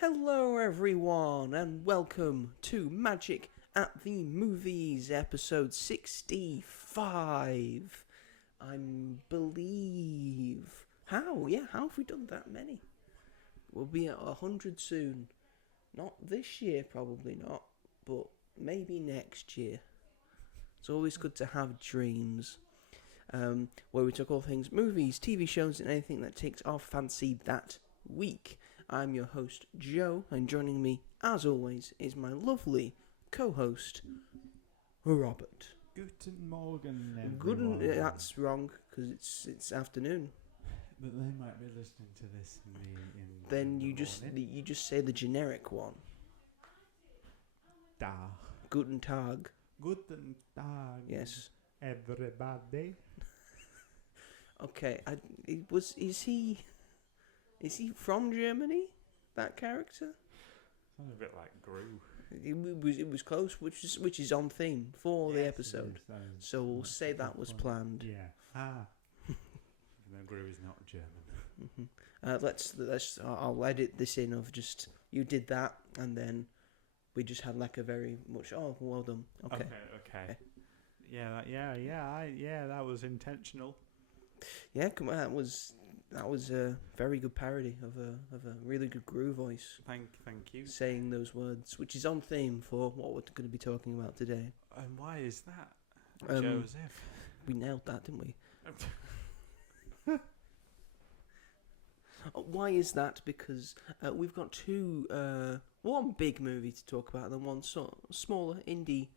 Hello everyone and welcome to Magic at the Movies episode 65. I believe. How have we done that many? We'll be at 100 soon. Not this year, probably not, but maybe next year. It's always good to have dreams. Where we talk all things movies, TV shows and anything that takes our fancy that week. I'm your host, Joe, and joining me, as always, is my lovely co-host, Robert. Guten Morgen, everyone. That's wrong, because it's afternoon. But they might be listening to this Then in you the just morning. you just say the generic one. Da. Guten Tag. Guten Tag. Yes. Everybody. Okay. Is he from Germany? That character? Sounds a bit like Gru. It was close, which is on theme for the episode. So we'll say that was planned. Yeah. No, Gru is not German. Mm-hmm. I'll edit this in of just you did that, and then we just had like a very much. Oh, well done. Okay. Yeah. That was intentional. Yeah, come on. That was a very good parody of a really good Gru voice. Thank you. Saying those words, which is on theme for what we're going to be talking about today. And why is that, Joseph? We nailed that, didn't we? Why is that? Because we've got one big movie to talk about, and then one smaller indie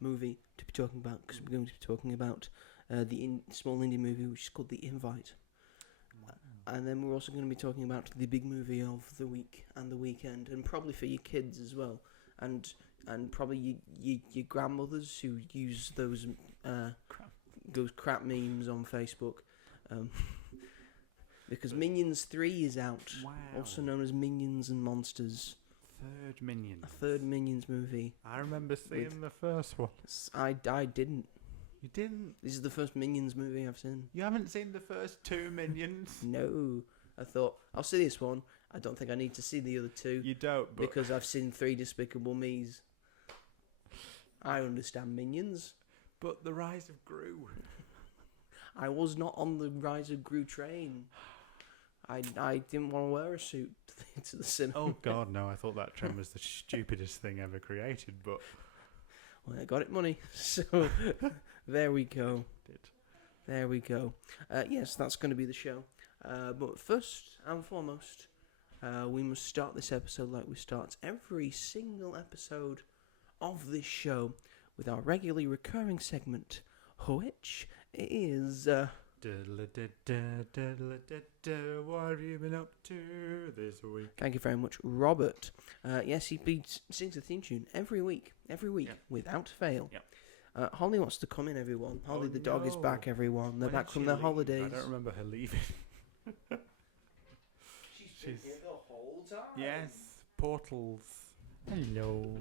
movie to be talking about. Because we're going to be talking about the small indie movie, which is called The Invite. Wow. And then we're also going to be talking about the big movie of the week and the weekend, and probably for your kids as well, and probably your grandmothers who use those crap memes on Facebook, because Minions 3 is out, also known as Minions and Monsters. Third Minions. A third Minions movie. I remember seeing the first one. I didn't. You didn't? This is the first Minions movie I've seen. You haven't seen the first two Minions? No. I thought, I'll see this one. I don't think I need to see the other two. You don't, but... Because I've seen 3 Despicable Me's. I understand Minions. But the Rise of Gru. I was not on the Rise of Gru train. I didn't want to wear a suit to the cinema. Oh, God, no. I thought that train was the stupidest thing ever created, but... Well, I got it money, so there we go. There we go. Yes, that's going to be the show. But first and foremost, we must start this episode like we start every single episode of this show with our regularly recurring segment, which is... What have you been up to this week? Thank you very much, Robert. Yes, he sings the theme tune every week, without fail. Yep. Holly wants to come in, everyone. Holly the dog is back, everyone. They're back from their leave? holidays. I don't remember her leaving. She's been here the whole time. Yes, portals. Hello.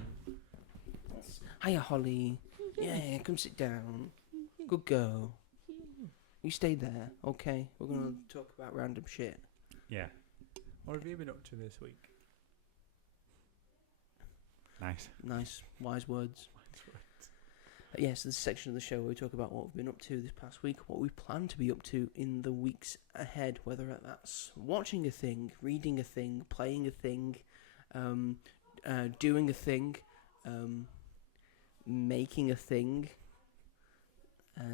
Hiya, Holly. Yeah, come sit down. Good girl. You stay there, okay? We're going to talk about random shit. Yeah. What have you been up to this week? Nice. Wise words. Yes, this section of the show where we talk about what we've been up to this past week, what we plan to be up to in the weeks ahead, whether that's watching a thing, reading a thing, playing a thing, doing a thing, making a thing,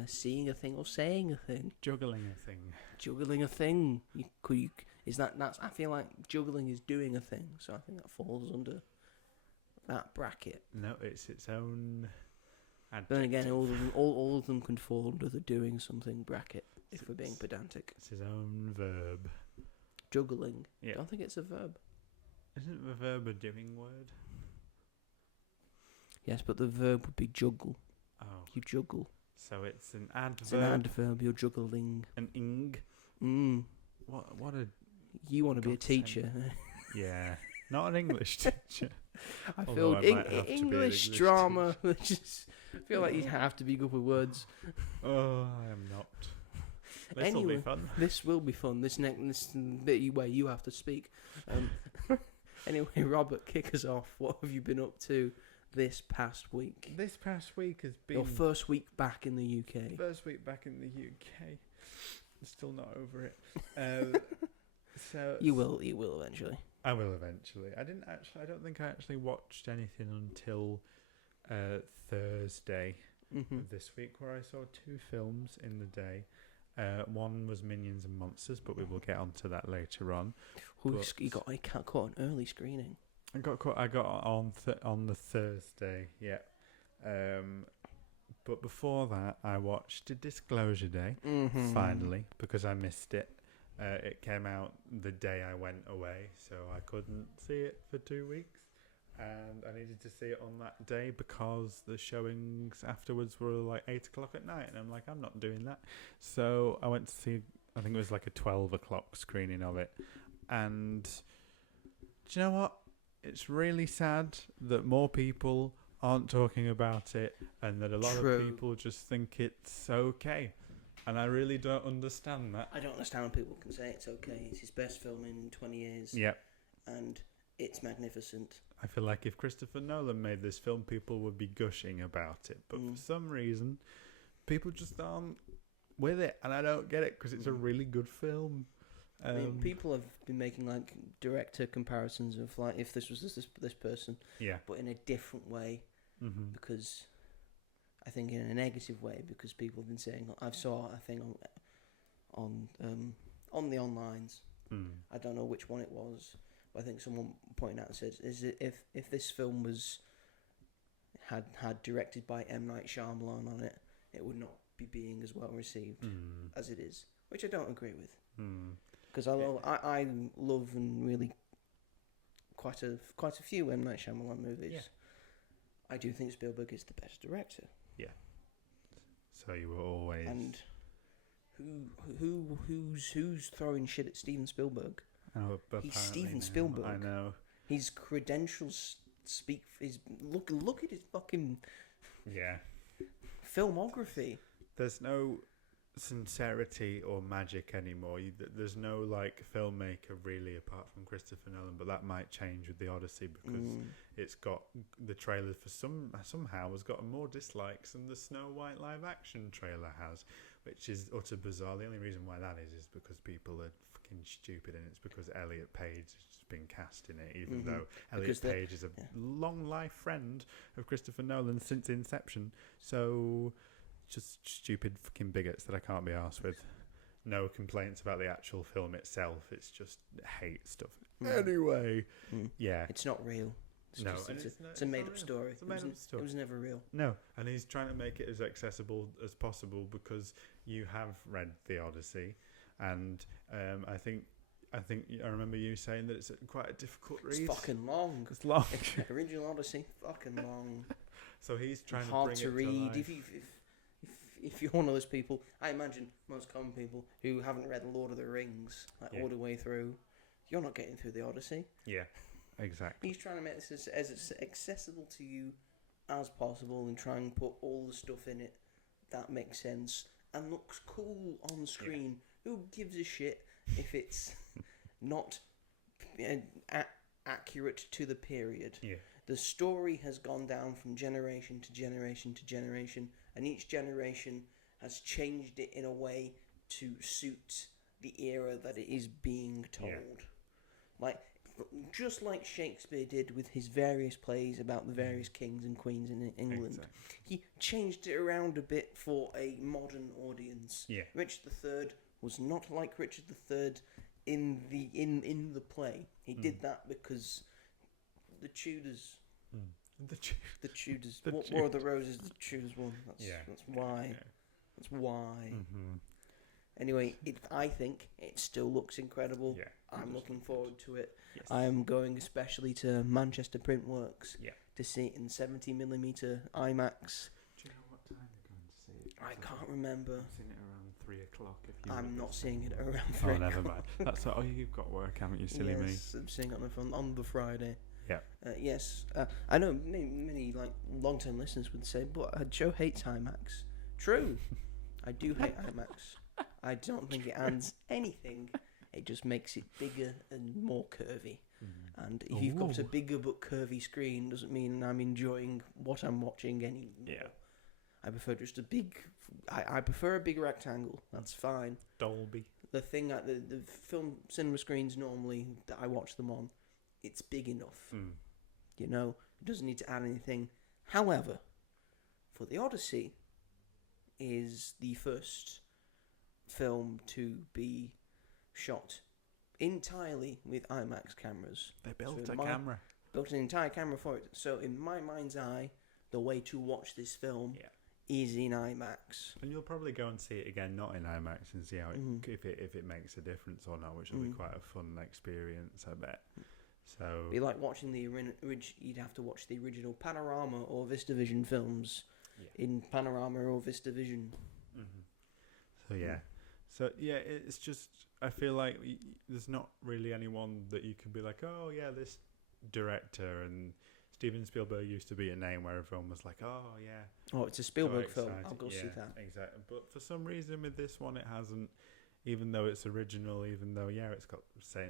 seeing a thing or saying a thing. Juggling a thing. I feel like juggling is doing a thing, so I think that falls under that bracket. No, it's its own adjective. Then again, all of them can fall under the doing something bracket, if we're being pedantic. It's his own verb. Juggling. Yeah. I don't think it's a verb. Isn't the verb a doing word? Yes, but the verb would be juggle. Oh. You juggle. So it's an adverb. It's an adverb, you're juggling. An ing. What a... You want to be a teacher. Yeah. Not an English teacher. I feel English drama. I feel like you have to be good with words. Oh, I am not. This will be fun. This will be fun. This bit where you have to speak. Anyway, Robert, kick us off. What have you been up to this past week? This past week has been Your first week back in the UK. First week back in the UK. I'm still not over it. So You will eventually. I will eventually. I don't think I actually watched anything until Thursday of this week, where I saw 2 films in the day. One was Minions and Monsters, but we will get onto that later on. I can't caught an early screening. I got on the Thursday, yeah. But before that, I watched Disclosure Day, finally, because I missed it. It came out the day I went away, so I couldn't see it for 2 weeks. And I needed to see it on that day because the showings afterwards were like 8 o'clock at night. And I'm like, I'm not doing that. So I went to see, I think it was like a 12 o'clock screening of it. And do you know what? It's really sad that more people aren't talking about it and that a lot of people just think it's okay. And I really don't understand that. I don't understand when people can say it's okay. It's his best film in 20 years. Yep. And it's magnificent. I feel like if Christopher Nolan made this film, people would be gushing about it. But for some reason, people just aren't with it. And I don't get it because it's a really good film. I mean, people have been making like director comparisons of like if this was this person, but in a different way, because I think in a negative way, because people have been saying I've saw a thing on the onlines. I don't know which one it was, but I think someone pointed out and said, "Is it if this film was had directed by M. Night Shyamalan on it, it would not be being as well received as it is," which I don't agree with. Because I love and really quite a few M. Night Shyamalan movies. Yeah. I do think Spielberg is the best director. Yeah. So you were always. And who's throwing shit at Steven Spielberg? Oh, he's Steven Spielberg. I know. His credentials speak. Look at his fucking filmography. There's no sincerity or magic anymore. There's no like filmmaker really apart from Christopher Nolan, but that might change with the Odyssey because it's got the trailer for somehow has got more dislikes than the Snow White live action trailer has, which is utter bizarre. The only reason why that is because people are fucking stupid, and it's because Elliot Page has been cast in it, even though Elliot Page is a long life friend of Christopher Nolan since Inception. So just stupid fucking bigots that I can't be arsed with. No complaints about the actual film itself. It's just hate stuff. Anyway, it's not real. It's a made-up story. It was never real. No, and he's trying to make it as accessible as possible because you have read the Odyssey, and I think I remember you saying that it's quite a difficult read. It's fucking long. It's long. Original Odyssey, fucking long. So he's trying to hard bring to it read. To life. If you're one of those people, I imagine most common people who haven't read Lord of the Rings all the way through, you're not getting through the Odyssey. Yeah, exactly. He's trying to make this as accessible to you as possible and try and put all the stuff in it that makes sense and looks cool on screen. Yeah. Who gives a shit if it's not accurate to the period? Yeah. The story has gone down from generation to generation to generation, and each generation has changed it in a way to suit the era that it is being told. Just like Shakespeare did with his various plays about the various kings and queens in England. Exactly. He changed it around a bit for a modern audience. Yeah. Richard III was not like Richard III in the play. He did that because the Tudors. The Tudors. War of the Roses, the Tudors won. That's why. Yeah. That's why. Anyway, I think it still looks incredible. Yeah, I'm looking forward to it. Yes. I am going especially to Manchester Printworks to see it in 70mm IMAX. Do you know what time they're going to see it? I can't remember. I'm seeing it around 3 o'clock. I'm not seeing it around 3 o'clock. Oh, never mind. That's you've got work, haven't you, silly me? Yes, I'm seeing it on the Friday. Yeah. Yes. I know many like long-term listeners would say, but Joe hates IMAX. True. I do hate IMAX. I don't think it adds anything. It just makes it bigger and more curvy. And if you've got a bigger but curvy screen, doesn't mean I'm enjoying what I'm watching anymore. Yeah. I prefer just a big. I prefer a big rectangle. That's fine. Dolby. The thing that the film cinema screens normally that I watch them on, it's big enough. You know, it doesn't need to add anything. However, for the Odyssey, is the first film to be shot entirely with IMAX cameras. They built a camera. Built an entire camera for it. So in my mind's eye, the way to watch this film is in IMAX. And you'll probably go and see it again, not in IMAX, and see how if it makes a difference or not, which will be quite a fun experience, I bet. So it'd be like watching you'd have to watch the original Panorama or VistaVision films in Panorama or VistaVision. So it's just, I feel like there's not really anyone that you can be like, oh yeah, this director, and Steven Spielberg used to be a name where everyone was like, oh yeah, oh, it's a Spielberg so film, I'll go see that. Exactly. But for some reason with this one it hasn't, even though it's original, even though it's got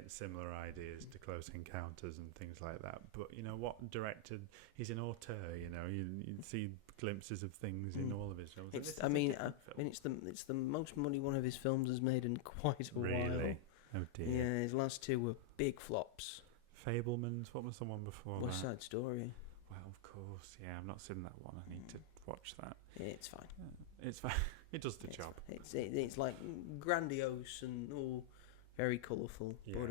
similar ideas to Close Encounters and things like that, but you know what director, he's an auteur, you know, you see glimpses of things in all of his films. It's the most money one of his films has made in quite a while. Really? Oh dear. Yeah, his last two were big flops. Fablemans, what was the one before that? West Side Story. Well, of course, yeah, I've not seen that one. I need to watch that. It's fine. It's fine. It does the job. It's like grandiose and all very colourful, but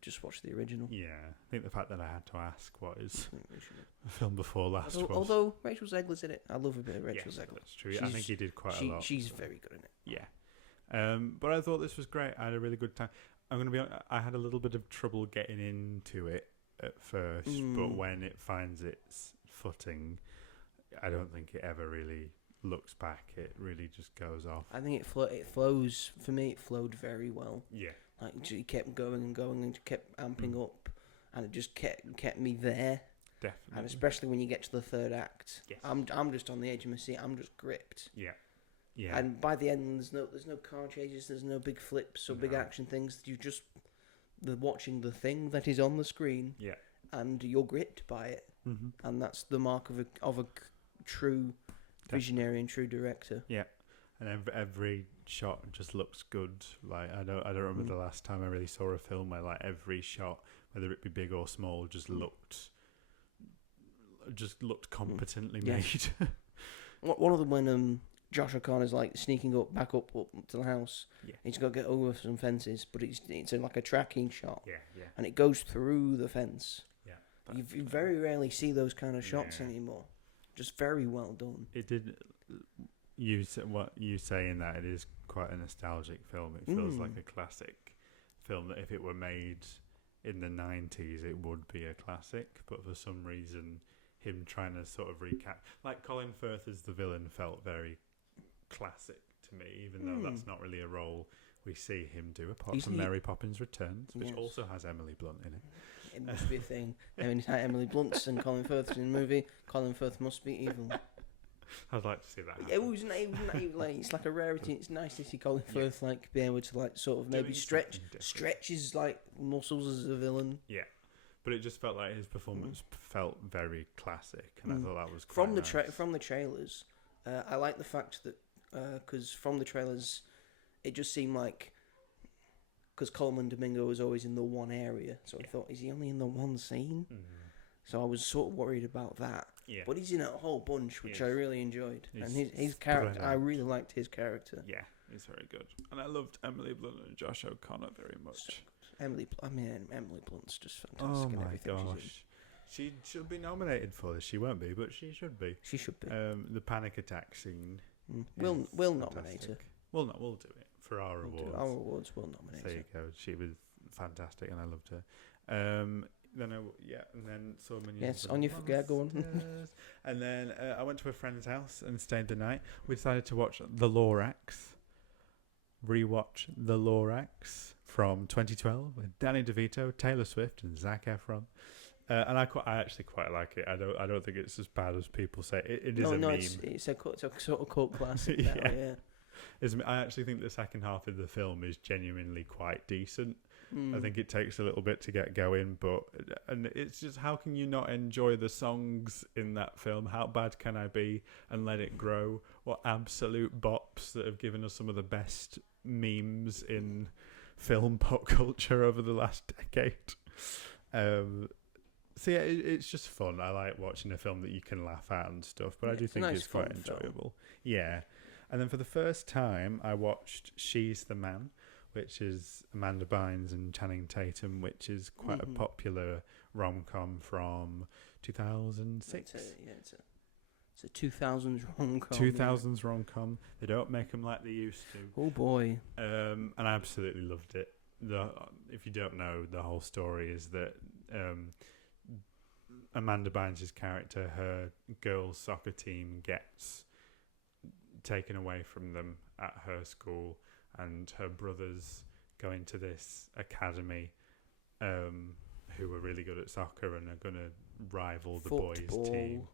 just watch the original. Yeah, I think the fact that I had to ask what is the film before last was. Although Rachel Zegler's in it, I love a bit of Rachel Zegler. That's true. I think he did quite a lot. She's very good in it. Yeah, but I thought this was great. I had a really good time. I'm going to be honest, I had a little bit of trouble getting into it at first, but when it finds its footing, I don't think it ever really looks back. It really just goes off. I think it flows, for me it flowed very well. Yeah. Like it kept going and going and kept amping up, and it just kept me there. Definitely. And especially when you get to the third act. Yes. I'm just on the edge of my seat. I'm just gripped. Yeah. Yeah. And by the end, there's no car chases, there's no big flips or big action things. You just watching the thing that is on the screen. Yeah. And you're gripped by it, and that's the mark of a true visionary and true director. Yeah. And every shot just looks good. Like I don't remember the last time I really saw a film where like every shot, whether it be big or small, just looked competently made. One of them when Josh O'Connor's like sneaking back up to the house. Yeah. He's got to get over some fences, but it's like a tracking shot. Yeah, yeah. And it goes through the fence. Yeah. You very rarely see those kind of shots anymore. Just very well done. It did. What you say in that it is quite a nostalgic film. It feels like a classic film that if it were made in the 90s, it would be a classic. But for some reason, him trying to sort of recap, like Colin Firth as the villain, felt very classic to me, even though that's not really a role we see him do apart from Mary Poppins Returns, which also has Emily Blunt in it. It must be a thing. I mean, Emily Blunt's and Colin Firth's in the movie. Colin Firth must be evil. I'd like to see that happen. It was like it's like a rarity. It's nice to see Colin Firth like be able to like sort of maybe stretch his like muscles as a villain. Yeah, but it just felt like his performance felt very classic, and I thought that was quite from the trailers. I like the fact that because from the trailers, it just seemed like because Coleman Domingo was always in the one area, so I thought, is he only in the one scene? So I was sort of worried about that. Yeah. But he's in a whole bunch, which I really enjoyed. And his character, I really liked his character. Yeah, he's very good. And I loved Emily Blunt and Josh O'Connor very much. So Emily Blunt's just fantastic in everything she's in. She should be nominated for this. She won't be, but she should be. She should be. The panic attack scene. We'll nominate her. We'll do it for our awards. Our awards, we'll nominate her. There you go. She was fantastic, and I loved her. Then saw Minions. Yes, on your forget, go on. And then I went to a friend's house and stayed the night. We decided to watch The Lorax. Rewatch The Lorax from 2012 with Danny DeVito, Taylor Swift, and Zac Efron. And I actually quite like it. I don't think it's as bad as people say. It is a meme. It's a sort of cult classic now, yeah. I actually think the second half of the film is genuinely quite decent. I think it takes a little bit to get going, and it's just, how can you not enjoy the songs in that film? How bad can I be? And Let It Grow. What absolute bops that have given us some of the best memes in film pop culture over the last decade. So yeah, it's just fun. I like watching a film that you can laugh at and stuff, but I do think it's quite enjoyable. Yeah. And then for the first time, I watched She's the Man, which is Amanda Bynes and Channing Tatum, which is quite a popular rom-com from 2006. It's a 2000s rom-com. 2000s rom-com. They don't make them like they used to. Oh boy. And I absolutely loved it. If you don't know, the whole story is that Amanda Bynes' character, her girls' soccer team gets taken away from them at her school, and her brothers go into this academy who are really good at soccer and are going to rival the boys' team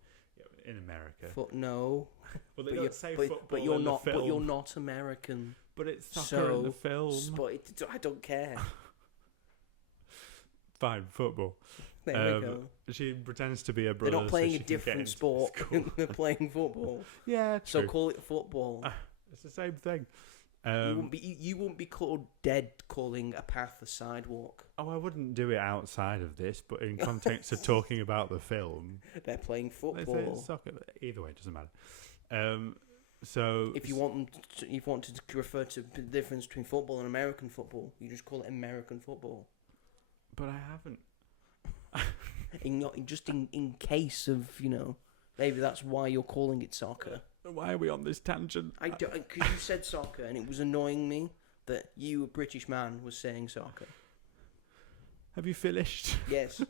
in America. No. Well, they don't say football but you're in not. the film. But you're not American. But it's soccer in the film. I don't care. Fine, football. There we go. She pretends to be a brother. They're not playing so a different sport. They're playing football. Yeah, true. So call it football. It's the same thing. You wouldn't be called dead calling a path a sidewalk. Oh, I wouldn't do it outside of this, but in context of talking about the film, they're playing football. They say it's soccer. Either way, it doesn't matter. So if you wanted to refer to the difference between football and American football, you just call it American football. But I haven't. in case of, maybe that's why you're calling it soccer. Why are we on this tangent? I don't, because you said soccer and it was annoying me that you, a British man, was saying soccer. Have you finished? Yes.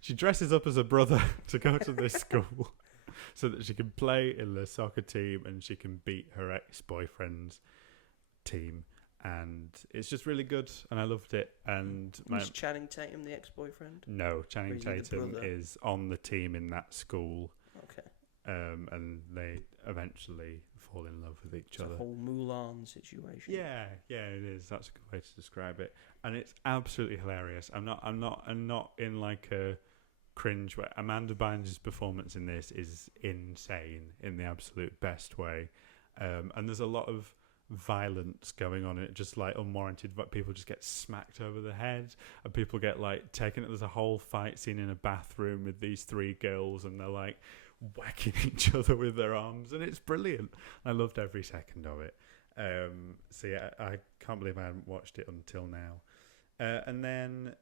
She dresses up as a brother to go to this school so that she can play in the soccer team and she can beat her ex-boyfriend's team. And it's just really good, and I loved it. And was Channing Tatum the ex-boyfriend? No, Channing Tatum is on the team in that school. Okay. And they eventually fall in love with each other. It's a whole Mulan situation. Yeah, it is. That's a good way to describe it. And it's absolutely hilarious. I'm not in like a cringe way. Amanda Bynes' performance in this is insane in the absolute best way. And there's a lot of violence going on, it just like unwarranted, but people just get smacked over the head and people get like taken. There's a whole fight scene in a bathroom with these three girls and they're like whacking each other with their arms, and it's brilliant. I loved every second of it. So yeah, I can't believe I haven't watched it until now. And then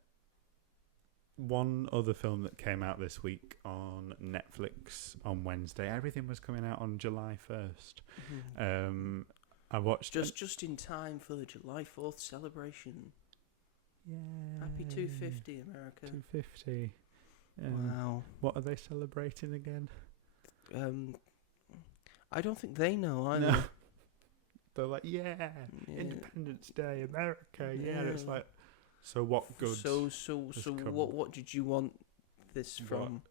one other film that came out this week on Netflix on Wednesday. Everything was coming out on July 1st. I watched just in time for the July 4th celebration. Yeah. Happy 250, America. 250. Wow. What are they celebrating again? I don't think they know either. No. They're like, Independence Day, America. Yeah. And it's like, so what good? So what did you want this from?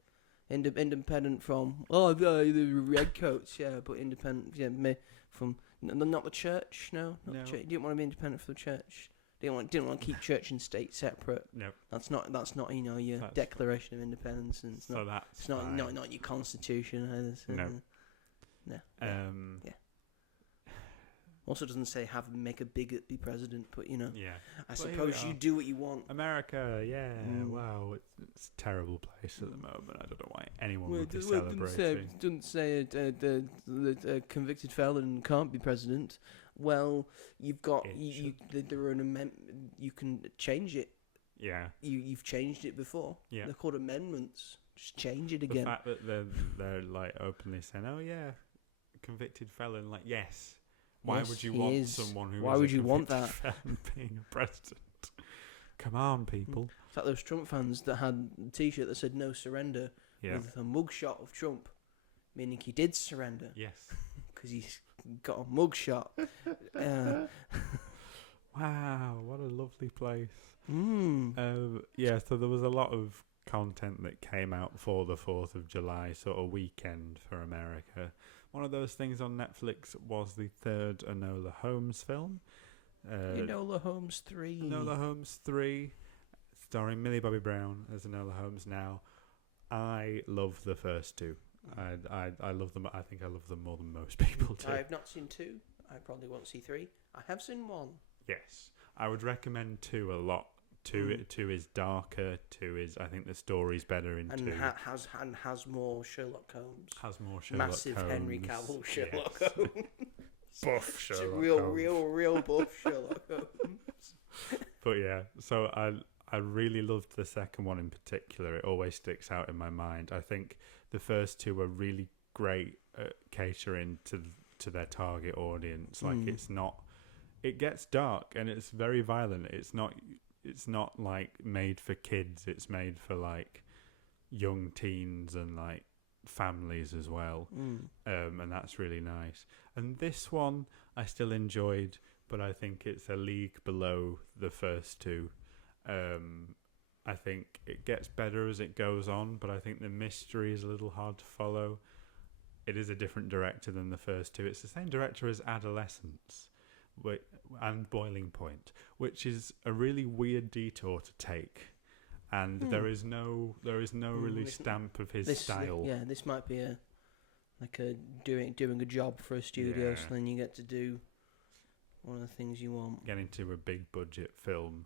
Independent from? Oh, the redcoats. Yeah, but independent. Yeah, from. Not the church, no. Not the church. You didn't want to be independent from the church. Didn't want to keep church and state separate. No. That's not your Declaration of Independence, and it's not your Constitution either. So no. Yeah. Also doesn't say make a bigot be president, but Yeah. I suppose you do what you want. America, yeah. Wow, it's a terrible place at the moment. I don't know why anyone would be celebrating. It doesn't say the convicted felon can't be president. Well, you've got there are an amendment. You can change it. Yeah. You've changed it before. Yeah. They're called amendments. Just change it again. The fact that they're like openly saying, "Oh yeah, convicted felon," like yes. Why would you want someone who? Why would you want that? Being a president. Come on, people. It's like those Trump fans that had a T-shirt that said "No Surrender" with a mugshot of Trump, meaning he did surrender. Yes, because he's got a mugshot. Wow, what a lovely place. So there was a lot of content that came out for the 4th of July sort of weekend for America. One of those things on Netflix was the third Enola Holmes film. Enola Holmes 3. Enola Holmes 3, starring Millie Bobby Brown as Enola Holmes now. I love the first two. I love them. I think I love them more than most people do. I have not seen 2. I probably won't see 3. I have seen 1. Yes. I would recommend 2 a lot. 2 is darker. 2 is, I think the story's better in 2. Has more Sherlock Holmes. Has more Sherlock Massive Holmes. Henry Cavill Sherlock Yes. Holmes. Buff Sherlock Holmes. Real buff Sherlock Holmes. But yeah, so I really loved the second one in particular. It always sticks out in my mind. I think the first 2 were really great at catering to their target audience. Like it gets dark and it's very violent. It's not like made for kids. It's made for like young teens and like families as well. And that's really nice. And this one I still enjoyed, but I think it's a league below the first 2. I think it gets better as it goes on, but I think the mystery is a little hard to follow. It is a different director than the first 2. It's the same director as Adolescence and Boiling Point, which is a really weird detour to take. And there is no really stamp of his style. Yeah, this might be doing a job for a studio, so then you get to do one of the things you want. Get into a big budget film.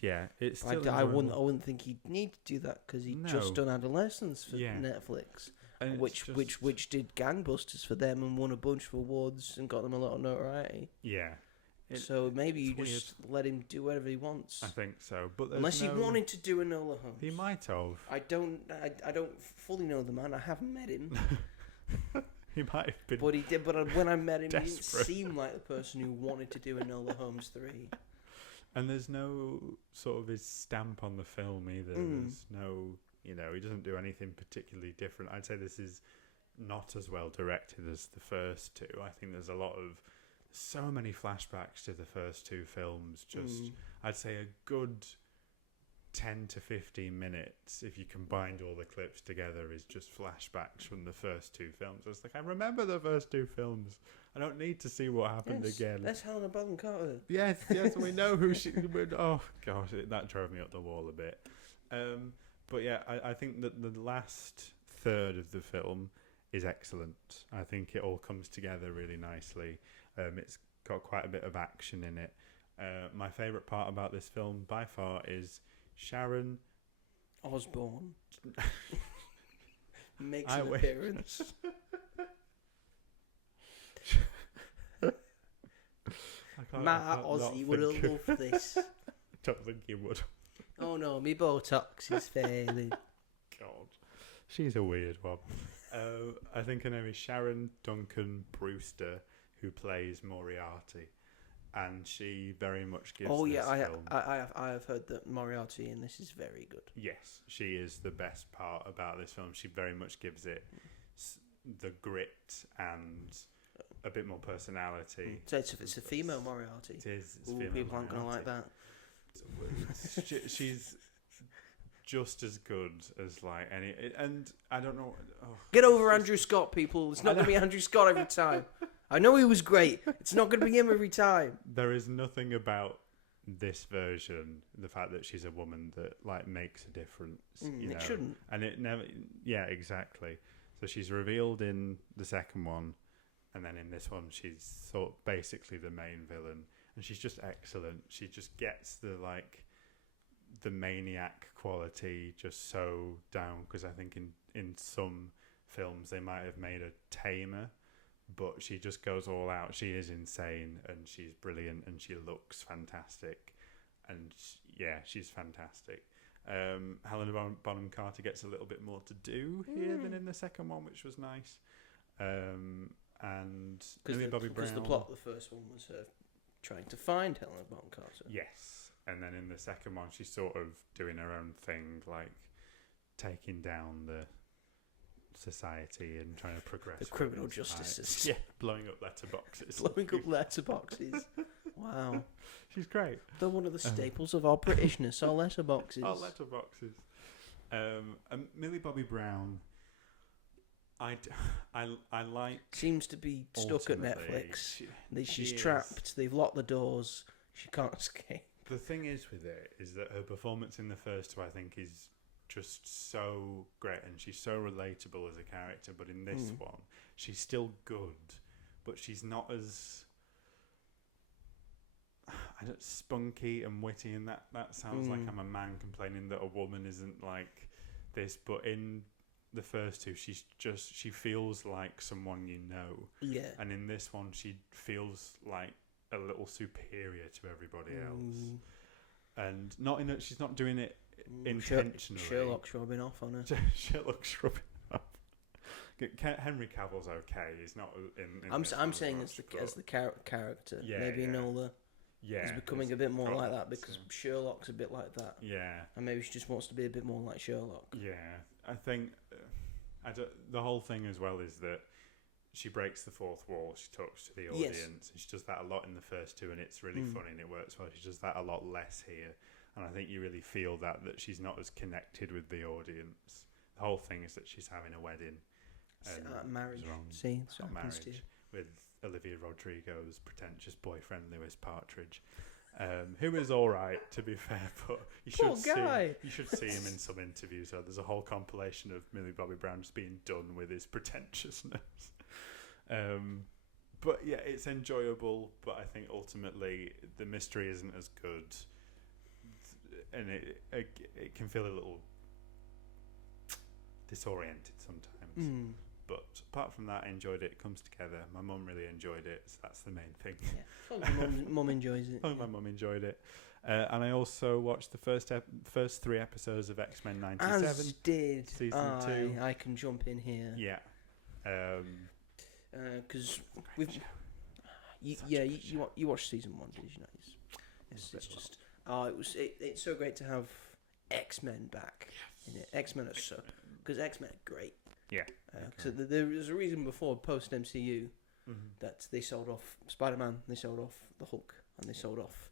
Yeah, it's still I wouldn't think he'd need to do that because he'd just done Adolescence for Netflix, which did gangbusters for them and won a bunch of awards and got them a lot of notoriety. Yeah. So maybe you just let him do whatever he wants. I think so, but unless he wanted to do Enola Holmes, he might have. I don't fully know the man. I haven't met him. He might have been. But he did. But when I met him, desperate. He didn't seem like the person who wanted to do Enola Holmes 3. And there's no sort of his stamp on the film either. There's no, he doesn't do anything particularly different. I'd say this is not as well directed as the first 2. I think there's so many flashbacks to the first 2 films. I'd say a good 10 to 15 minutes, if you combined all the clips together, is just flashbacks from the first 2 films. It's like, I remember the first 2 films. I don't need to see what happened again. That's Helena Bonham Carter. Yes, we know who she... Oh, gosh, that drove me up the wall a bit. But yeah, I think that the last third of the film is excellent. I think it all comes together really nicely. It's got quite a bit of action in it. My favourite part about this film, by far, is Sharon Osbourne makes an appearance. Matt Ozzy would have loved this. I don't think he would. Oh no, me Botox is failing. God, she's a weird one. I think her name is Sharon Duncan Brewster, who plays Moriarty, and she very much gives. Oh yeah, film. I have heard that Moriarty in this is very good. Yes, she is the best part about this film. She very much gives it the grit and a bit more personality. So it's a female Moriarty. It is. It's female people aren't going to like that. She's just as good as like any, and I don't know. Get over Andrew Scott, people. It's not going to be Andrew Scott every time. I know he was great. It's not going to be him every time. There is nothing about this version, the fact that she's a woman, that like makes a difference. It shouldn't. And it never. Yeah, exactly. So she's revealed in the second one, and then in this one, she's basically the main villain, and she's just excellent. She just gets the maniac quality just so down, because I think in some films they might have made her tamer, but she just goes all out. She is insane, and she's brilliant, and she looks fantastic, and she's fantastic. Helena Bonham Carter gets a little bit more to do here than in the second one, which was nice. And Millie Bobby Brown, because the plot of the first one was her trying to find Helena Bonham Carter. Yes, and then in the second one, she's sort of doing her own thing, like taking down the society and trying to progress. The criminal justice system. Yeah, blowing up letterboxes. Blowing up letterboxes. Wow. She's great. They're one of the staples of our Britishness, our letterboxes. Our letterboxes. And Millie Bobby Brown, I like. Seems to be stuck at ultimately, Netflix. she She's is. trapped. They've locked the doors. She can't escape. The thing is with it is that her performance in the first two, I think, is just so great, and she's so relatable as a character. But in this one, she's still good, but she's not as spunky and witty. And that sounds like I'm a man complaining that a woman isn't like this. But in the first two, she feels like someone you know. Yeah. And in this one, she feels like a little superior to everybody else, and she's not doing it intentionally. Sherlock's rubbing off on her. Sherlock's rubbing off. Henry Cavill's okay. He's not in I'm saying as the character. Yeah, maybe yeah. Enola is becoming a bit more like that because Sherlock's a bit like that. Yeah. And maybe she just wants to be a bit more like Sherlock. Yeah, I think the whole thing as well is that she breaks the fourth wall. She talks to the audience, and she does that a lot in the first two, and it's really funny and it works well. She does that a lot less here, and I think you really feel that she's not as connected with the audience. The whole thing is that she's having a wedding, marriage scene, not marriage, with Olivia Rodrigo's pretentious boyfriend Lewis Partridge, who is all right to be fair, but you should see him in some interviews. So there's a whole compilation of Millie Bobby Brown just being done with his pretentiousness. But yeah, it's enjoyable, but I think ultimately the mystery isn't as good, and it can feel a little disoriented sometimes. But apart from that, I enjoyed it. It comes together. My mum really enjoyed it, so that's the main thing. Yeah, mum enjoys it. My mum enjoyed it. And I also watched the first 3 episodes of X-Men 97. As did season 2. I can jump in here. Yeah. Because you watched season 1, did you know? It's so great to have X-Men back. Yes. X-Men are so because X-Men are great. Yeah. So there was a reason before post MCU that they sold off Spider-Man, they sold off the Hulk, and they sold off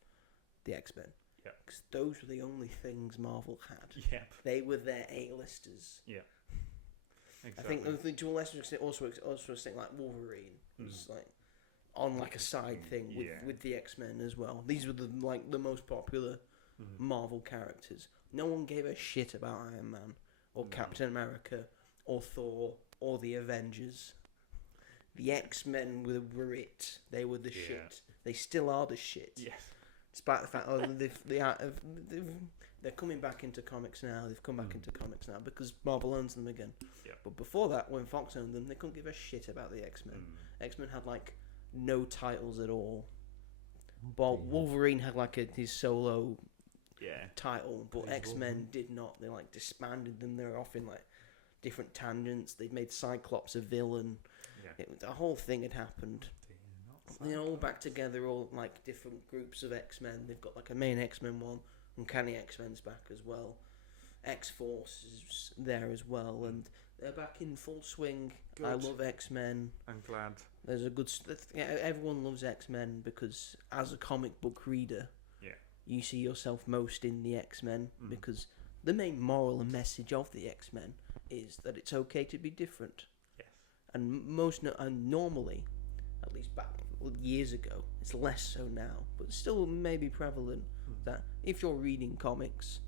the X-Men. Yeah. Because those were the only things Marvel had. Yeah. They were their A-listers. Yeah. Exactly. I think the dual listers also a thing like Wolverine was like on like a side thing with the X-Men as well. These were the most popular Marvel characters. No one gave a shit about Iron Man or Captain America or Thor or the Avengers. The X-Men were it. They were the shit. They still are the shit. Yes. Despite the fact they're coming back into comics now. They've come back into comics now because Marvel owns them again. Yeah. But before that, when Fox owned them, they couldn't give a shit about the X-Men. X-Men had like no titles at all. But Wolverine had like his solo title, but X-Men did not. They like disbanded them. They were off in like different tangents. They made Cyclops a villain. Yeah. The whole thing had happened. They're all back together, all like different groups of X-Men. They've got like a main X-Men one. Uncanny X-Men's back as well. X-Force is there as well, and they're back in full swing. Good. I love X-Men. I'm glad. There's a good. Everyone loves X-Men because as a comic book reader, you see yourself most in the X-Men because the main moral and message of the X-Men is that it's okay to be different. Yes. And normally, at least back years ago, it's less so now, but still maybe prevalent that if you're reading comics,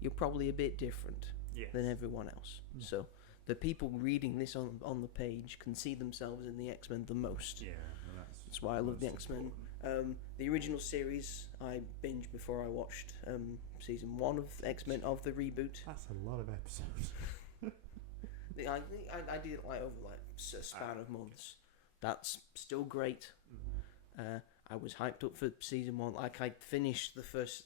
you're probably a bit different than everyone else. So the people reading this on the page can see themselves in the X-Men the most. Yeah, that's why I love the X-Men. The original series I binged before I watched season 1 of X-Men of the reboot. That's a lot of episodes. I did it like over like a span of months. That's still great. I was hyped up for season 1. Like I finished the first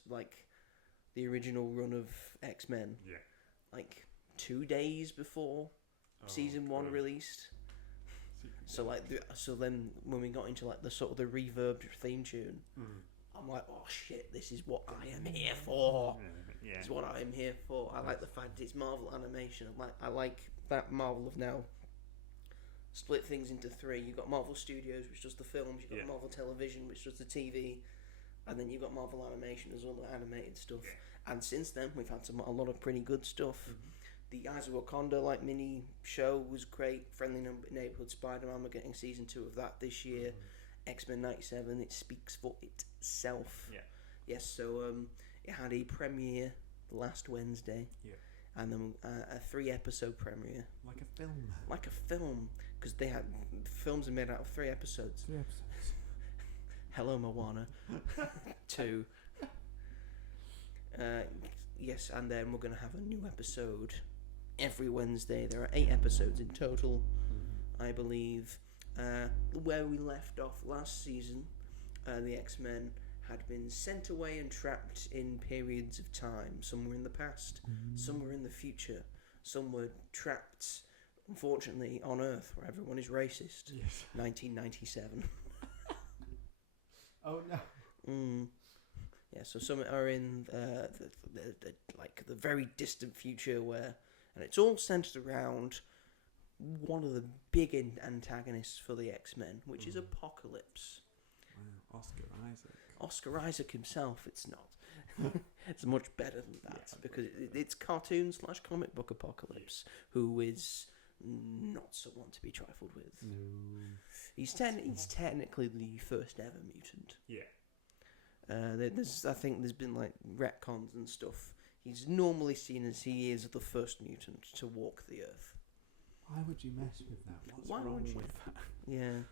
the original run of X-Men. Yeah. Like 2 days before season 1 released. So then when we got into like the sort of the reverb theme tune, I'm like, oh shit, this is what I am here for. This is what I am here for. I like the fact it's Marvel animation. I like that Marvel have now split things into 3. You've got Marvel Studios, which does the films. You've got Marvel Television, which does the TV, and then you've got Marvel Animation as well, the animated stuff. And since then, we've had a lot of pretty good stuff. the Eyes of Wakanda like mini show was great. Friendly Neighborhood Spider-Man, we're getting season 2 of that this year. X-Men 97, it speaks for itself. Yeah. Yes, so it had a premiere last Wednesday. Yeah. And then a 3-episode premiere. Like a film. Like a film, because they had films are made out of 3 episodes. 3 episodes. Hello, Moana. 2. Yes, and then we're going to have a new episode every Wednesday. There are 8 episodes in total, I believe. Where we left off last season, the X-Men had been sent away and trapped in periods of time. Some were in the past, some were in the future, some were trapped, unfortunately, on Earth, where everyone is racist. Yes. 1997. Oh no. Yeah, so some are in the very distant future and it's all centered around one of the big antagonists for the X-Men, which is Apocalypse. Wow, Oscar Isaac himself. It's not. It's much better than that because it's cartoon / comic book Apocalypse, who is not someone to be trifled with. No. He's technically the first ever mutant. Yeah. I think there's been like retcons and stuff. He's normally seen as he is the first mutant to walk the earth. Why would you mess with that? Why What's wrong would you? with that? Yeah.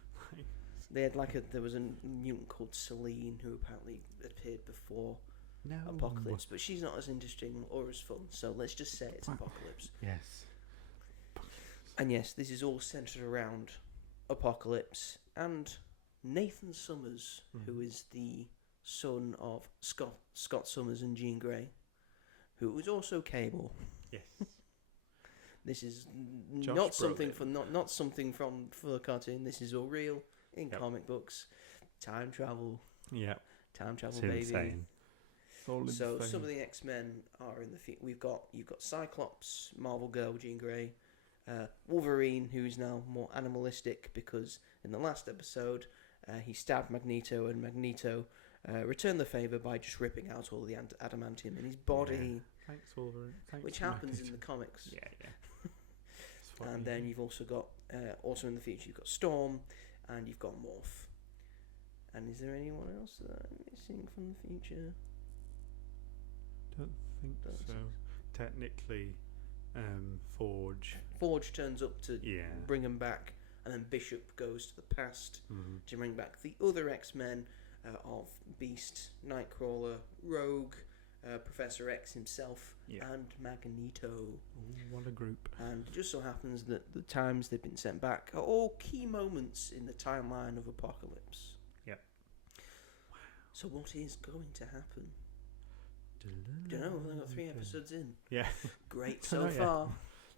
They had there was a mutant called Selene who apparently appeared before Apocalypse, but she's not as interesting or as fun. So let's just say it's Apocalypse. Yes. And yes, this is all centered around Apocalypse and Nathan Summers, who is the son of Scott Summers and Jean Grey, who was also Cable. Yes. This is Josh not something Brolin. not something for the cartoon. This is all real in comic books. Time travel. Yeah. Time travel, It's baby. insane. So some of the X-Men are in the you've got Cyclops, Marvel Girl, Jean Grey, Wolverine, who's now more animalistic because in the last episode he stabbed Magneto, and Magneto returned the favour by just ripping out all the adamantium in his body. Yeah. Thanks, Wolverine. Thanks, which happens Magneto. in the comics. Yeah. And then you've also got also in the future you've got Storm, and you've got Morph. And is there anyone else that I'm missing from the future? Don't think so. Technically, Forge. Forge turns up to Yeah. bring him back, and then Bishop goes to the past to bring back the other X-Men of Beast, Nightcrawler, Rogue, Professor X himself, and Magneto. Ooh, what a group. And it just so happens that the times they've been sent back are all key moments in the timeline of Apocalypse. Yep. Wow. So what is going to happen? I don't know, we've only got 3 episodes in. Yeah. Great so far.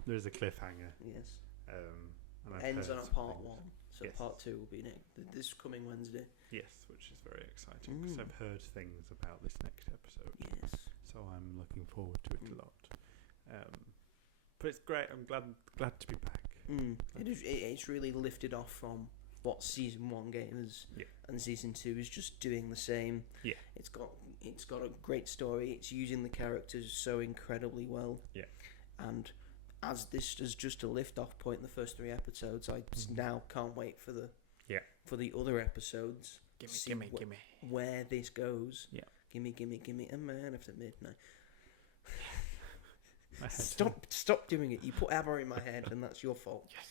There's a cliffhanger. Yes. And I've Ends on heard a part things. 1. So Yes. part 2 will be this coming Wednesday. Yes, which is very exciting because I've heard things about this next episode. Yes. So I'm looking forward to it a lot. But it's great. I'm glad to be back. It's really lifted off from what season 1 gave us, and season 2 is just doing the same. Yeah. It's got a great story. It's using the characters so incredibly well. Yeah. And as this is just a lift-off point in the first 3 episodes, I now can't wait for the other episodes. Gimme. Where this goes. Yeah. Gimme, a man after midnight. Stop doing it. You put ABBA in my head, and that's your fault. Yes.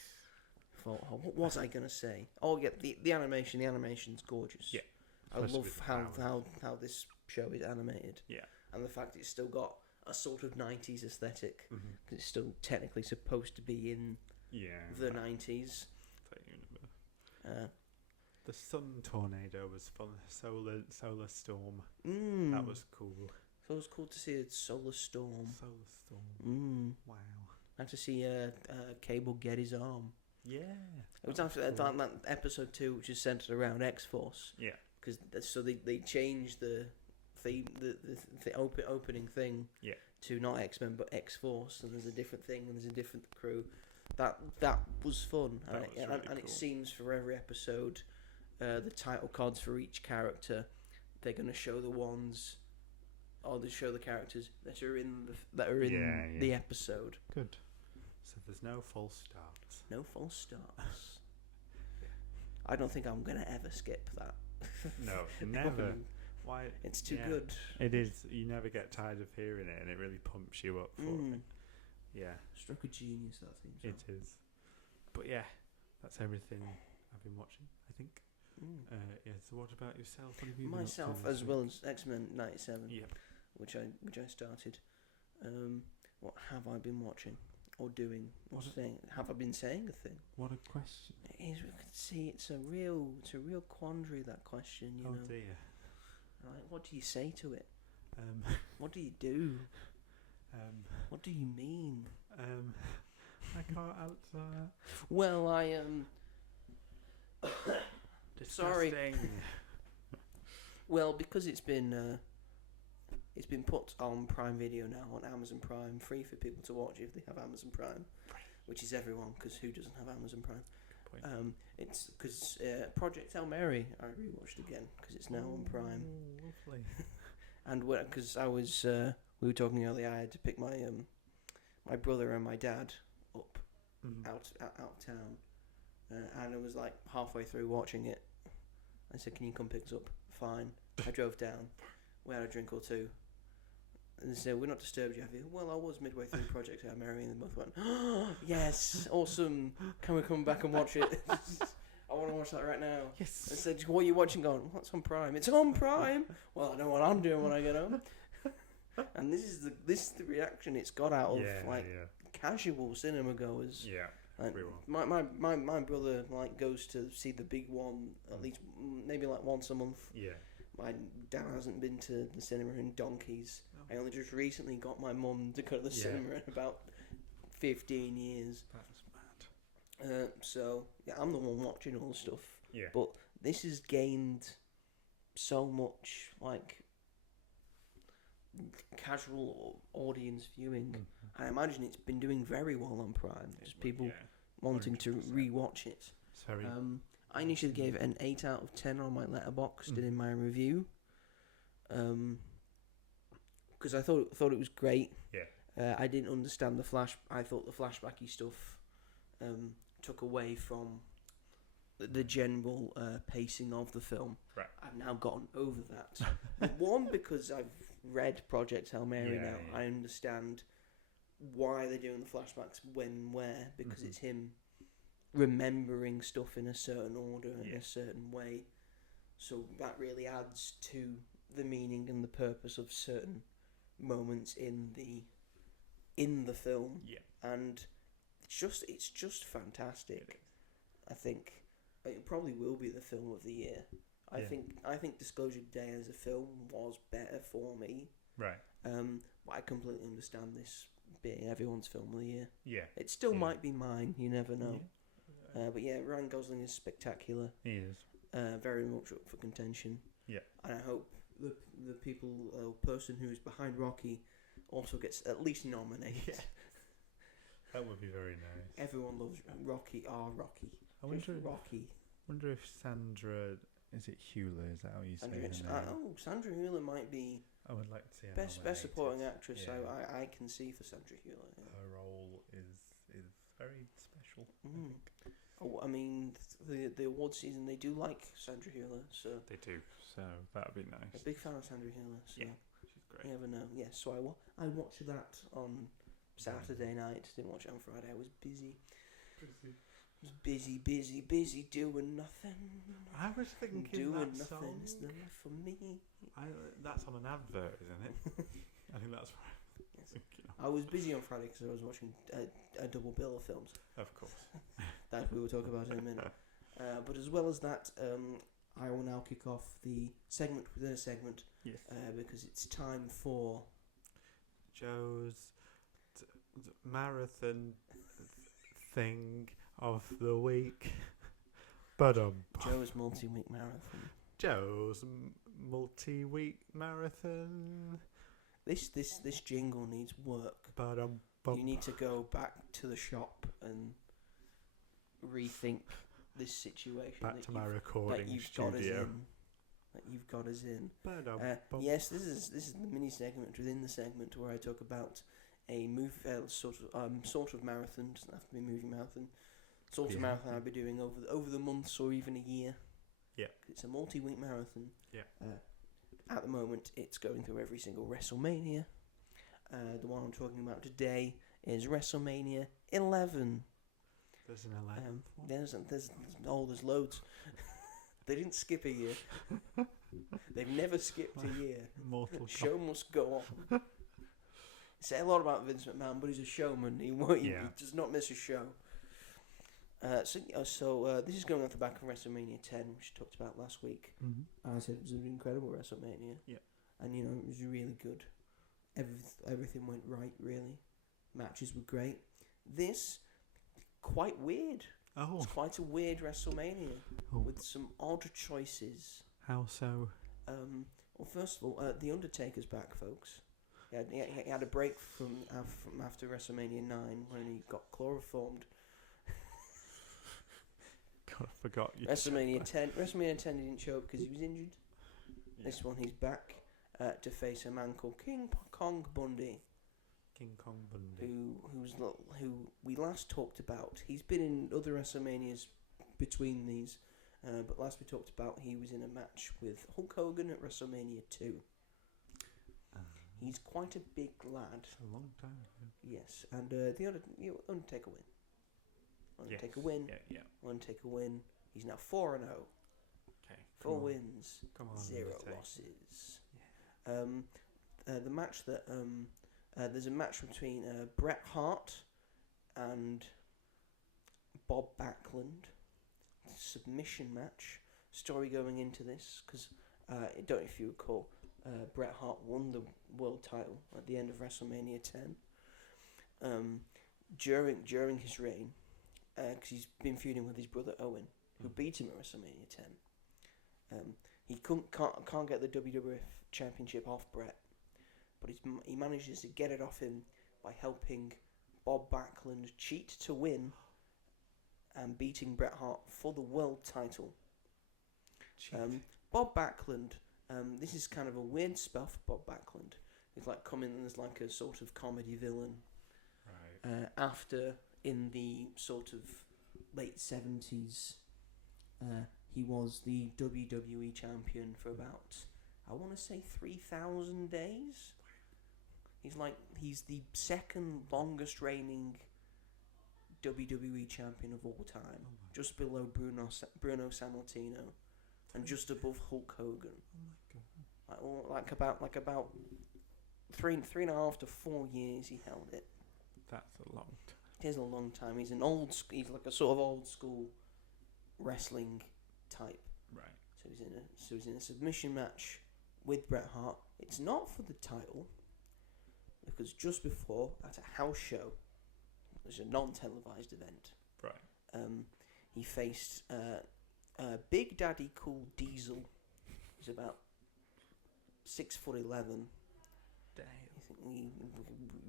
What was I gonna say? Oh yeah, the animation. The animation's gorgeous. Yeah. I Especially love with the how this show is animated. Yeah. And the fact it's still got a sort of 90s aesthetic, Mm-hmm. because it's still technically supposed to be in the 90s. That universe. The sun tornado was fun. Solar storm. That was cool. So it was cool to see a solar storm. Wow. I had to see Cable get his arm. Yeah. It was after that episode 2, which is centered around X-Force. Yeah. Because they changed the theme, the opening thing. Yeah. To not X-Men but X-Force, and there's a different thing and there's a different crew. That was fun. And it seems for every episode, the title cards for each character, they're going to show the ones or they show the characters that are in the episode. Good. So there's no false starts. No false starts. I don't think I'm gonna ever skip that. No, never. Why? It's too good. It is. You never get tired of hearing it, and it really pumps you up for it. Yeah. Stroke of genius, that theme song. It is. But yeah, that's everything I've been watching, I think. So what about yourself? What have you been Myself, up to as this well week? as X-Men 97, Yep. which I started. What have I been watching or doing or saying? Have I been saying a thing? What a question. It is. We can see it's a real quandary, that question. You know. Dear. Like, what do you say to it? What do you do? What do you mean? I can't answer that. Well, I sorry. Well, because it's been put on Prime Video now, on Amazon Prime, free for people to watch if they have Amazon Prime, which is everyone, because who doesn't have Amazon Prime? It's because Project Hail Mary I rewatched again because it's now on Prime. Lovely. And because we were talking earlier, I had to pick my my brother and my dad up out of town, and I was like halfway through watching it. I said, "Can you come pick us up?" Fine. I drove down. We had a drink or two. And they said, "We're not disturbed you, have you?" Well, I was midway through Project Hail Mary, and they both went, "Oh, yes, awesome. Can we come back and watch it?" I want to watch that right now. Yes. I said, "What are you watching?" Going, "What's on Prime?" It's on Prime. Well, I know what I'm doing when I get home. And this is the reaction it's got out of casual cinema goers. Yeah. Like, my brother goes to see the big one at least maybe once a month. Yeah. My dad hasn't been to the cinema in donkeys. I only just recently got my mum to go to the cinema in about 15 years. That's mad. So yeah, I'm the one watching all the stuff. Yeah. But this has gained so much casual audience viewing. I imagine it's been doing very well on Prime. Just people wanting 100%. To rewatch it. Sorry. I initially gave it an 8 out of 10 on my Letterboxd in my review. Because I thought it was great. Yeah. I didn't understand the I thought the flashbacky stuff took away from the general pacing of the film. Right. I've now gotten over that. One, because I've read Project Hail Mary now. Yeah. I understand why they're doing the flashbacks where, because it's him remembering stuff in a certain order, in a certain way. So that really adds to the meaning and the purpose of certain moments in the film. Yeah. And it's just fantastic. I think it probably will be the film of the year. I think Disclosure Day as a film was better for me. Right. But I completely understand this being everyone's film of the year. Yeah. It still might be mine. You never know. But yeah, Ryan Gosling is spectacular. He is. Very much up for contention. Yeah. And I hope the person who is behind Rocky also gets at least nominated. Yeah. That would be very nice. Everyone loves Rocky. Rocky. I wonder Rocky. Wonder if Sandra, is it Hewler? Is that how you say her name? Sandra Hewler might be. I would like to see her best supporting actress. Yeah. I can see for Sandra Hewler. Yeah. Her role is very special. I think. Oh, I mean, the award season, they do like Sandra Hewler, so... They do, so that'd be nice. A big fan of Sandra Hewler, so... Yeah, she's great. You never know. Yeah, so I watched that on Saturday night, didn't watch it on Friday, I was busy. Busy doing nothing. I was thinking doing that nothing, song. it's the life for me. That's on an advert, isn't it? I think that's right. I was busy on Friday because I was watching a double bill of films. Of course. That we will talk about in a minute. But as well as that, I will now kick off the segment within a segment. Yes. Because it's time for Joe's marathon thing of the week. Joe's multi-week marathon. Joe's multi-week marathon. This jingle needs work. You need to go back to the shop and rethink this situation. Back to my recording studio. that you've got us in. Yes, this is the mini segment within the segment where I talk about a movie sort of marathon. Doesn't have to be a movie marathon. Sort of marathon I'll be doing over the months or even a year. Yeah, it's a multi-week marathon. Yeah. At the moment, it's going through every single WrestleMania. The one I'm talking about today is WrestleMania 11. There's an 11th one? There's loads. They didn't skip a year. They've never skipped a year. Show must go on. Say a lot about Vince McMahon, but he's a showman. He does not miss a show. So this is going off the back of WrestleMania 10, which we talked about last week. Mm-hmm. I said it was an incredible WrestleMania. Yeah. And, it was really good. Everything went right, really. Matches were great. This, quite weird. Oh. It's quite a weird WrestleMania with some odd choices. How so? Well, first of all, The Undertaker's back, folks. He had a break from after WrestleMania 9 when he got chloroformed. God, I forgot you. WrestleMania 10 he didn't show up because he was injured. Yeah. This one he's back to face a man called King Kong Bundy. Who we last talked about. He's been in other WrestleManias between these, but last we talked about he was in a match with Hulk Hogan at WrestleMania 2. He's quite a big lad. It's a long time ago. Yes, and the Undertaker win. Undertaker win. Yeah. Undertaker win. He's now 4-0. Okay. 4 wins. Come on, 0 losses. Yeah. The match that there's a match between Bret Hart and Bob Backlund. Submission match. Story going into this because I don't know if you recall. Bret Hart won the world title at the end of WrestleMania 10. During his reign, because he's been feuding with his brother Owen, who beat him at WrestleMania 10. He can't get the WWF Championship off Bret, but he manages to get it off him by helping Bob Backlund cheat to win and beating Bret Hart for the world title. Bob Backlund. This is kind of a weird spell for Bob Backlund. He's like coming as like a sort of comedy villain. Right. After in the sort of late 70s, he was the WWE champion for about, I want to say 3,000 days. He's the second longest reigning WWE champion of all time, just below Bruno Sammartino. And just above Hulk Hogan. Oh my Like god! about 3.5 to 4 years he held it. That's a long time. It is a long time. He's like a sort of old school wrestling type. Right. So he's in a submission match with Bret Hart. It's not for the title because just before at a house show, there's a non-televised event. Right. He faced. Big Daddy called Diesel. He's about 6'11". Damn. He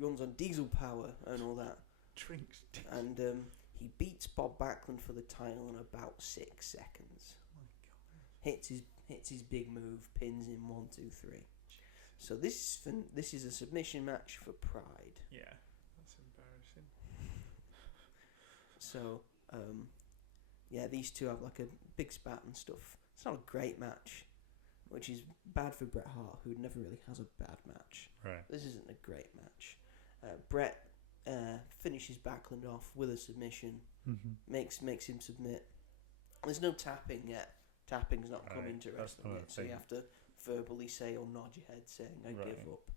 runs on diesel power and all that. Drinks. And he beats Bob Backlund for the title in about 6 seconds. Oh my god. Hits his big move, pins him 1, 2, 3. So this is a submission match for Pride. Yeah, that's embarrassing. So these two have like a big spat and stuff. It's not a great match, which is bad for Bret Hart, who never really has a bad match. Right. This isn't a great match. Bret finishes Backlund off with a submission, makes him submit. There's no tapping yet. Tapping's not coming to wrestling yet, so you have to verbally say or nod your head saying, I give up.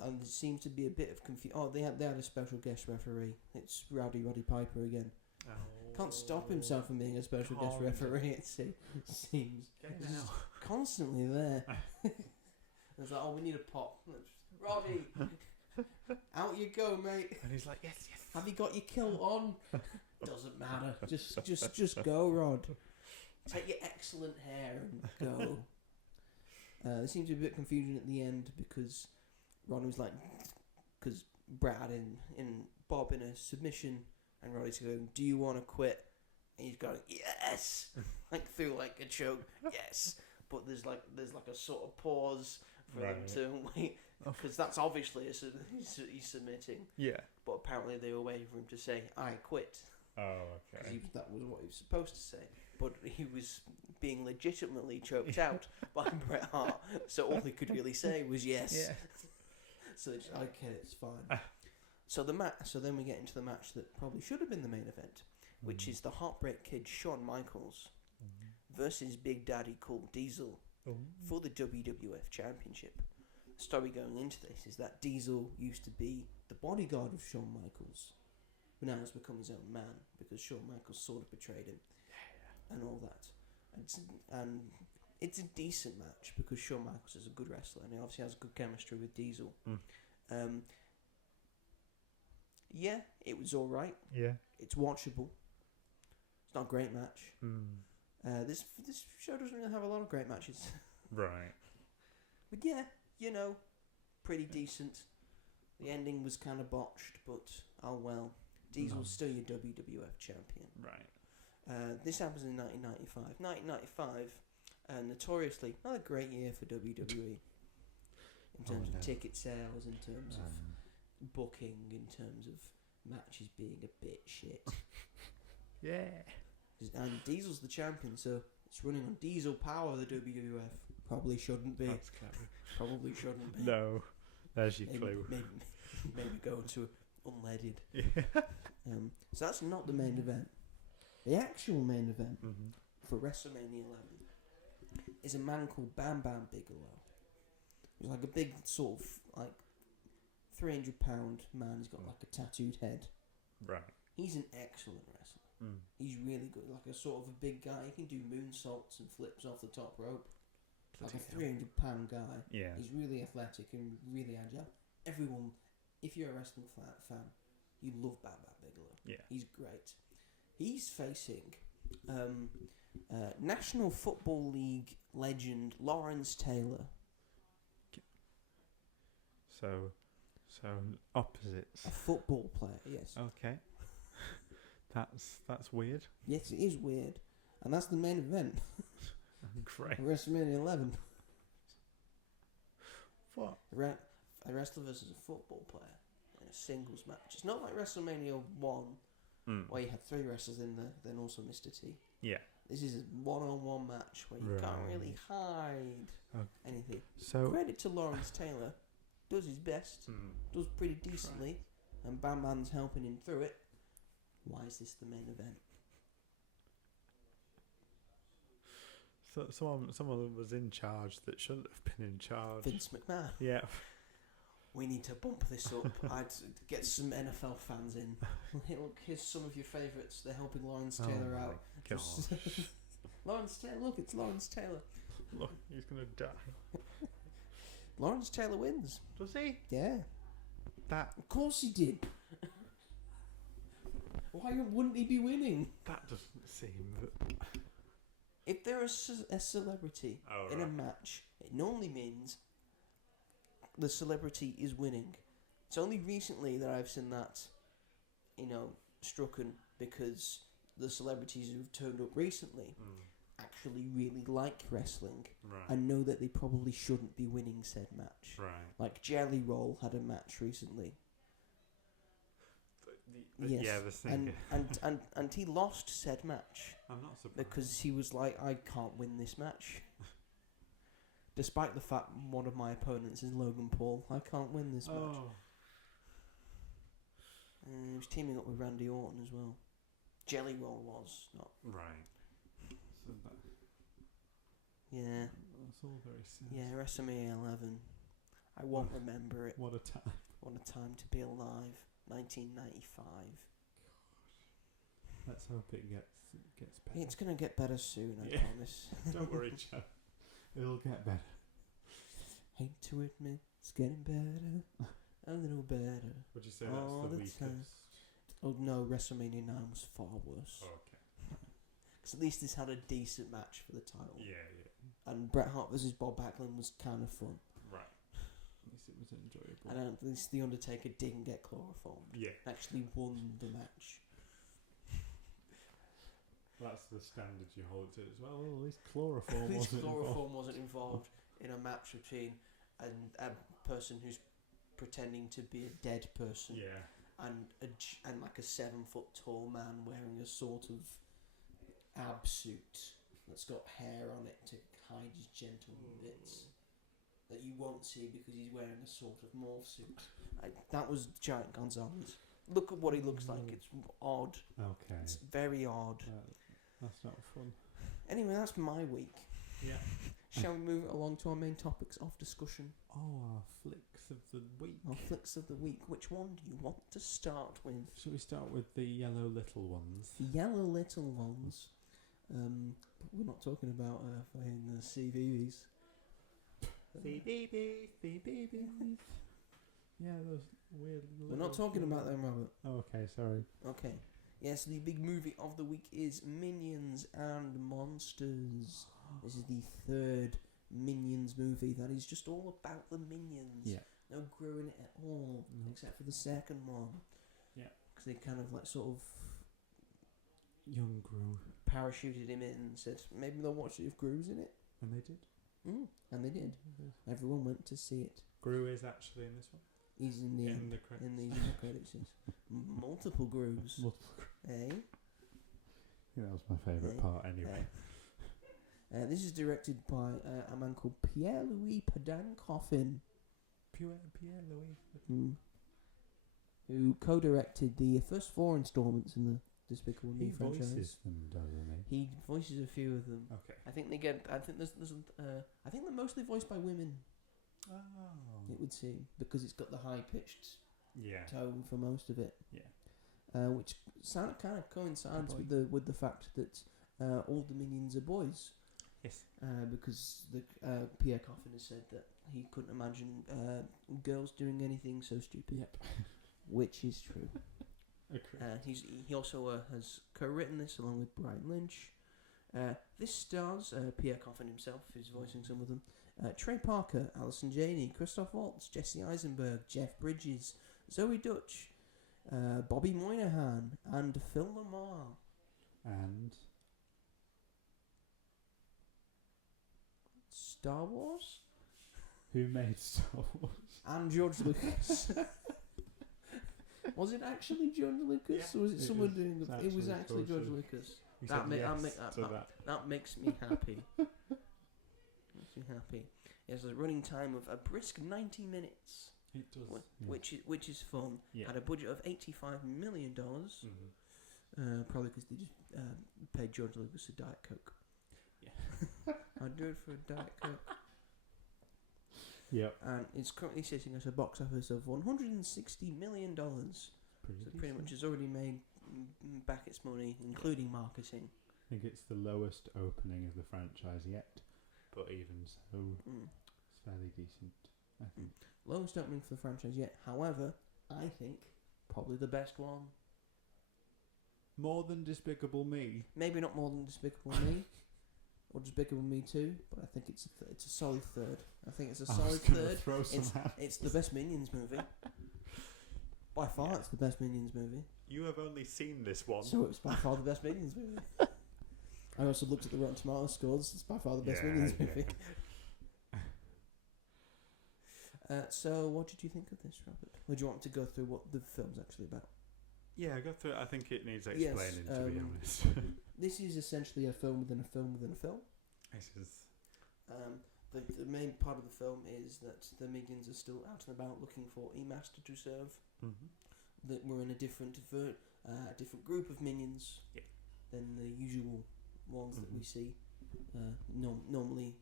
And there seems to be a bit of confusion. Oh, they had a special guest referee. It's Roddy Piper again. Oh, Can't stop himself from being a special guest referee, it seems. He's constantly there. It's like, we need a pop. Roddy, out you go, mate. And he's like, yes. Have you got your kilt on? Doesn't matter. Just go, Rod. Take your excellent hair and go. There seems to be a bit of confusion at the end because Ron was like, because Brad in Bob in a submission, and Roddy's going, do you want to quit And he's going, yes! Like through like a choke, yes. But there's like a sort of pause for them to wait. Because that's obviously he's submitting. Yeah. But apparently they were waiting for him to say, I quit. Oh, okay. That was what he was supposed to say. But he was being legitimately choked out by Bret Hart. So all he could really say was yes. Yeah. So it's okay, it's fine. So then we get into the match that probably should have been the main event, which is the Heartbreak Kid Shawn Michaels versus Big Daddy Cool Diesel for the WWF Championship. The story going into this is that Diesel used to be the bodyguard of Shawn Michaels, but now has become his own man because Shawn Michaels sort of betrayed him and all that. And it's a decent match because Shawn Michaels is a good wrestler and he obviously has good chemistry with Diesel. Yeah, it was alright. Yeah. It's watchable. It's not a great match. This show doesn't really have a lot of great matches. Right. But yeah, pretty decent. The ending was kind of botched, but oh well. Diesel's still your WWF champion. Right. This happens in 1995. 1995, notoriously not a great year for WWE. In terms of ticket sales, in terms of booking, in terms of matches being a bit shit. Yeah. And Diesel's the champion, so it's running on Diesel power, the WWF. Probably shouldn't be. That's clever. Probably shouldn't be. No. There's your clue. Maybe go to unleaded. Yeah. So that's not the main event. The actual main event for WrestleMania 11 is a man called Bam Bam Bigelow. He's like a big sort of like 300-pound man. He's got like a tattooed head. Right. He's an excellent wrestler. He's really good. Like a sort of a big guy. He can do moonsaults and flips off the top rope. Like a 300-pound guy. Yeah. He's really athletic and really agile. Everyone, if you're a wrestling fan, you love Bam Bam Bigelow. Yeah. He's great. He's facing National Football League legend Lawrence Taylor. So opposites. A football player, yes. Okay. That's weird. Yes, it is weird. And that's the main event. Great. WrestleMania 11. What? A wrestler versus a football player in a singles match. It's not like WrestleMania 1, where you had 3 wrestlers in there, then also Mr. T. Yeah. This is a one-on-one match where you can't really hide anything. So credit to Lawrence Taylor. Does his best. Does pretty decently. And Bam Bam's helping him through it. Why is this the main event? So someone was in charge that shouldn't have been in charge. Vince McMahon. Yeah. We need to bump this up. I'd get some NFL fans in. Look, here's some of your favourites. They're helping Lawrence Taylor out. Lawrence Taylor, look, it's Lawrence Taylor. Look, he's gonna die. Lawrence Taylor wins. Does he? Yeah. Of course he did. Why wouldn't he be winning? That doesn't seem. If there is a celebrity in a match, it normally means the celebrity is winning. It's only recently that I've seen that, strucken because the celebrities who've turned up recently actually really like wrestling and know that they probably shouldn't be winning said match. Right. Like Jelly Roll had a match recently. Yes. Yeah, the thing. And he lost said match. I'm not surprised. Because he was like, I can't win this match. Despite the fact one of my opponents is Logan Paul, I can't win this match. He was teaming up with Randy Orton as well. Jelly Roll was not. Right. So yeah. That's all very sad. Yeah, WrestleMania 11. I won't remember it. What a time. What a time to be alive. 1995. Let's hope it gets better. It's gonna get better soon, I promise. Don't worry, Joe. It'll get better. Hate to admit, it's getting better. A little better. Would you say all that's the weakest? Time. Oh no, WrestleMania 9 was far worse. Oh, okay. Because at least this had a decent match for the title. Yeah. And Bret Hart versus Bob Backlund was kind of fun. Right. At least it was enjoyable. And at least The Undertaker didn't get chloroformed. Yeah. Actually won the match. That's the standard you hold it to as well. Well, at least chloroform At least wasn't chloroform involved. wasn't involved in a match between a person who's pretending to be a dead person Yeah. and like a 7 foot tall man wearing a sort of ab suit that's got hair on it to hide his genital bits that you won't see because he's wearing a sort of morph suit. That was Giant Gonzalez. Look at what he looks like. It's odd. Okay. It's very odd. That's not fun. Anyway, that's my week. Yeah. Shall we move along to our main topics of discussion? Oh, our flicks of the week. Our flicks of the week. Which one do you want to start with? Shall we start with the yellow little ones? The yellow little ones. But we're not talking about in the CVVs. CBeebies. Yeah, those weird We're not talking about them, Robert. Oh, okay, sorry. Okay. Yes, the big movie of the week is Minions and Monsters. This is the third Minions movie that is just all about the Minions. Yeah. No growing it at all, except for the second one. Yeah. Because they kind of like sort of Young Gru. parachuted him in and said, maybe they'll watch it if Gru's in it. And they did. And they did. Everyone went to see it. Gru is actually in this one. He's in the In the credits. in the credits. Yes. Multiple Grus. Eh? Yeah, that was my favourite part anyway. This is directed by a man called Pierre-Louis Padan-Coffin, Pierre Louis. who co-directed the first 4 installments in the Despicable Me He franchise. voices them, doesn't he? He voices a few of them. Okay. I think I think they're mostly voiced by women. Oh. It would seem because it's got the high-pitched Yeah. tone for most of it. Yeah. Which kind of coincides with the fact that all the Minions are boys. Yes. Because Pierre Coffin has said that he couldn't imagine girls doing anything so stupid. Yep. Which is true. He also has co-written this along with Brian Lynch. This stars Pierre Coffin himself, who's voicing some of them. Trey Parker, Alison Janney, Christoph Waltz, Jesse Eisenberg, Jeff Bridges, Zoe Dutch, Bobby Moynihan, and Phil Lamar. And Star Wars? who made Star Wars? And George Lucas. Was it actually George Lucas, or was it someone doing it? It was actually George Lucas. That makes me happy. Makes me happy. It has a running time of a brisk 90 minutes. It does. Which is fun. Yeah. Had a budget of $85 million. Probably because they just paid George Lucas a Diet Coke. Yeah. I'd do it for a Diet Coke. Yep. And it's currently sitting at a box office of $160 million. Pretty much has already made back its money, including marketing. I think it's the lowest opening of the franchise yet, but even so, it's fairly decent, I think. Lowest opening for the franchise yet. However, I think probably the best one. More than Despicable Me. Maybe not more than Despicable Me or Despicable Me 2, but I think it's a solid third. I think it's a solid third. It's the best Minions movie. By far, it's the best Minions movie. You have only seen this one. So it's by far the best Minions movie. I also looked at the Rotten Tomatoes scores. It's by far the best Minions movie. So, what did you think of this, Robert? Or do you want to go through what the film's actually about? Yeah, go through it. I think it needs explaining, to be honest. This is essentially a film within a film within a film. This is... The main part of the film is that the Minions are still out and about looking for a master to serve. That we're in a different group of Minions than the usual ones that we see. Normally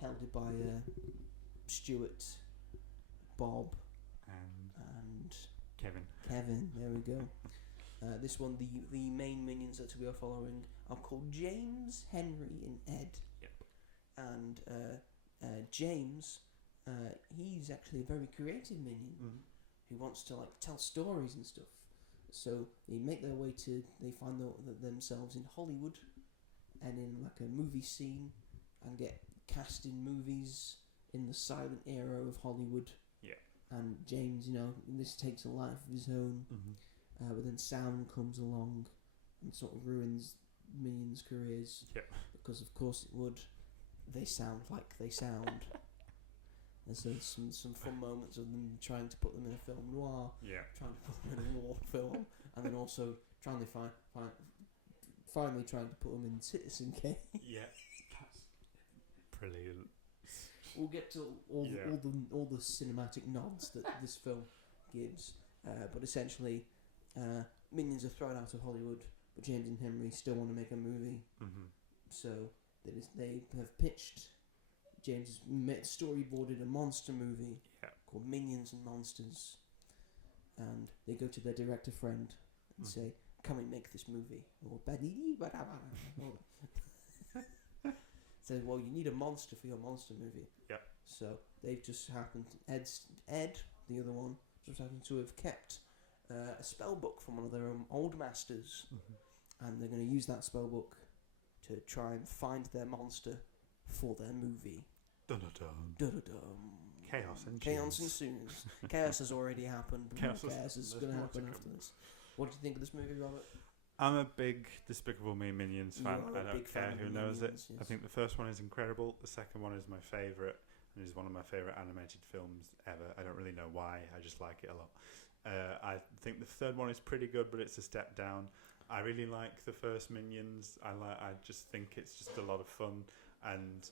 held by Stuart, Bob, and Kevin. There we go. This one, the main Minions that we are following are called James, Henry, and Ed. And James, he's actually a very creative minion who wants to tell stories and stuff. So they make their way they find themselves in Hollywood and in a movie scene and get cast in movies in the silent era of Hollywood. Yeah. And James, this takes a life of his own. But then sound comes along and sort of ruins Minions' careers. Yep. Because of course it would. They sound like they sound. There's some fun moments of them trying to put them in a film noir, trying to put them in a war film, and then also trying to finally trying to put them in Citizen Kane. Yeah, that's brilliant. We'll get to all the cinematic nods that this film gives, but essentially, Minions are thrown out of Hollywood, but James and Henry still want to make a movie. Mm-hmm. So they have pitched. James has storyboarded a monster movie called Minions and Monsters, and they go to their director friend and say, "Come and make this movie." Or says, "Well, you need a monster for your monster movie." Yeah. So they've just happened. Ed, the other one, just happened to have kept a spell book from one of their old masters, and they're going to use that spell book to try and find their monster for their movie. Dun-dun-dun. Dun-dun-dun. Chaos ensues. Chaos has already happened. Chaos is going to happen after this. What do you think of this movie, Robert? I'm a big Despicable Me Minions fan. I don't care who knows it. Yes. I think the first one is incredible. The second one is my favourite, and is one of my favourite animated films ever. I don't really know why. I just like it a lot. I think the third one is pretty good, but it's a step down. I really like the first Minions. I just think it's just a lot of fun. And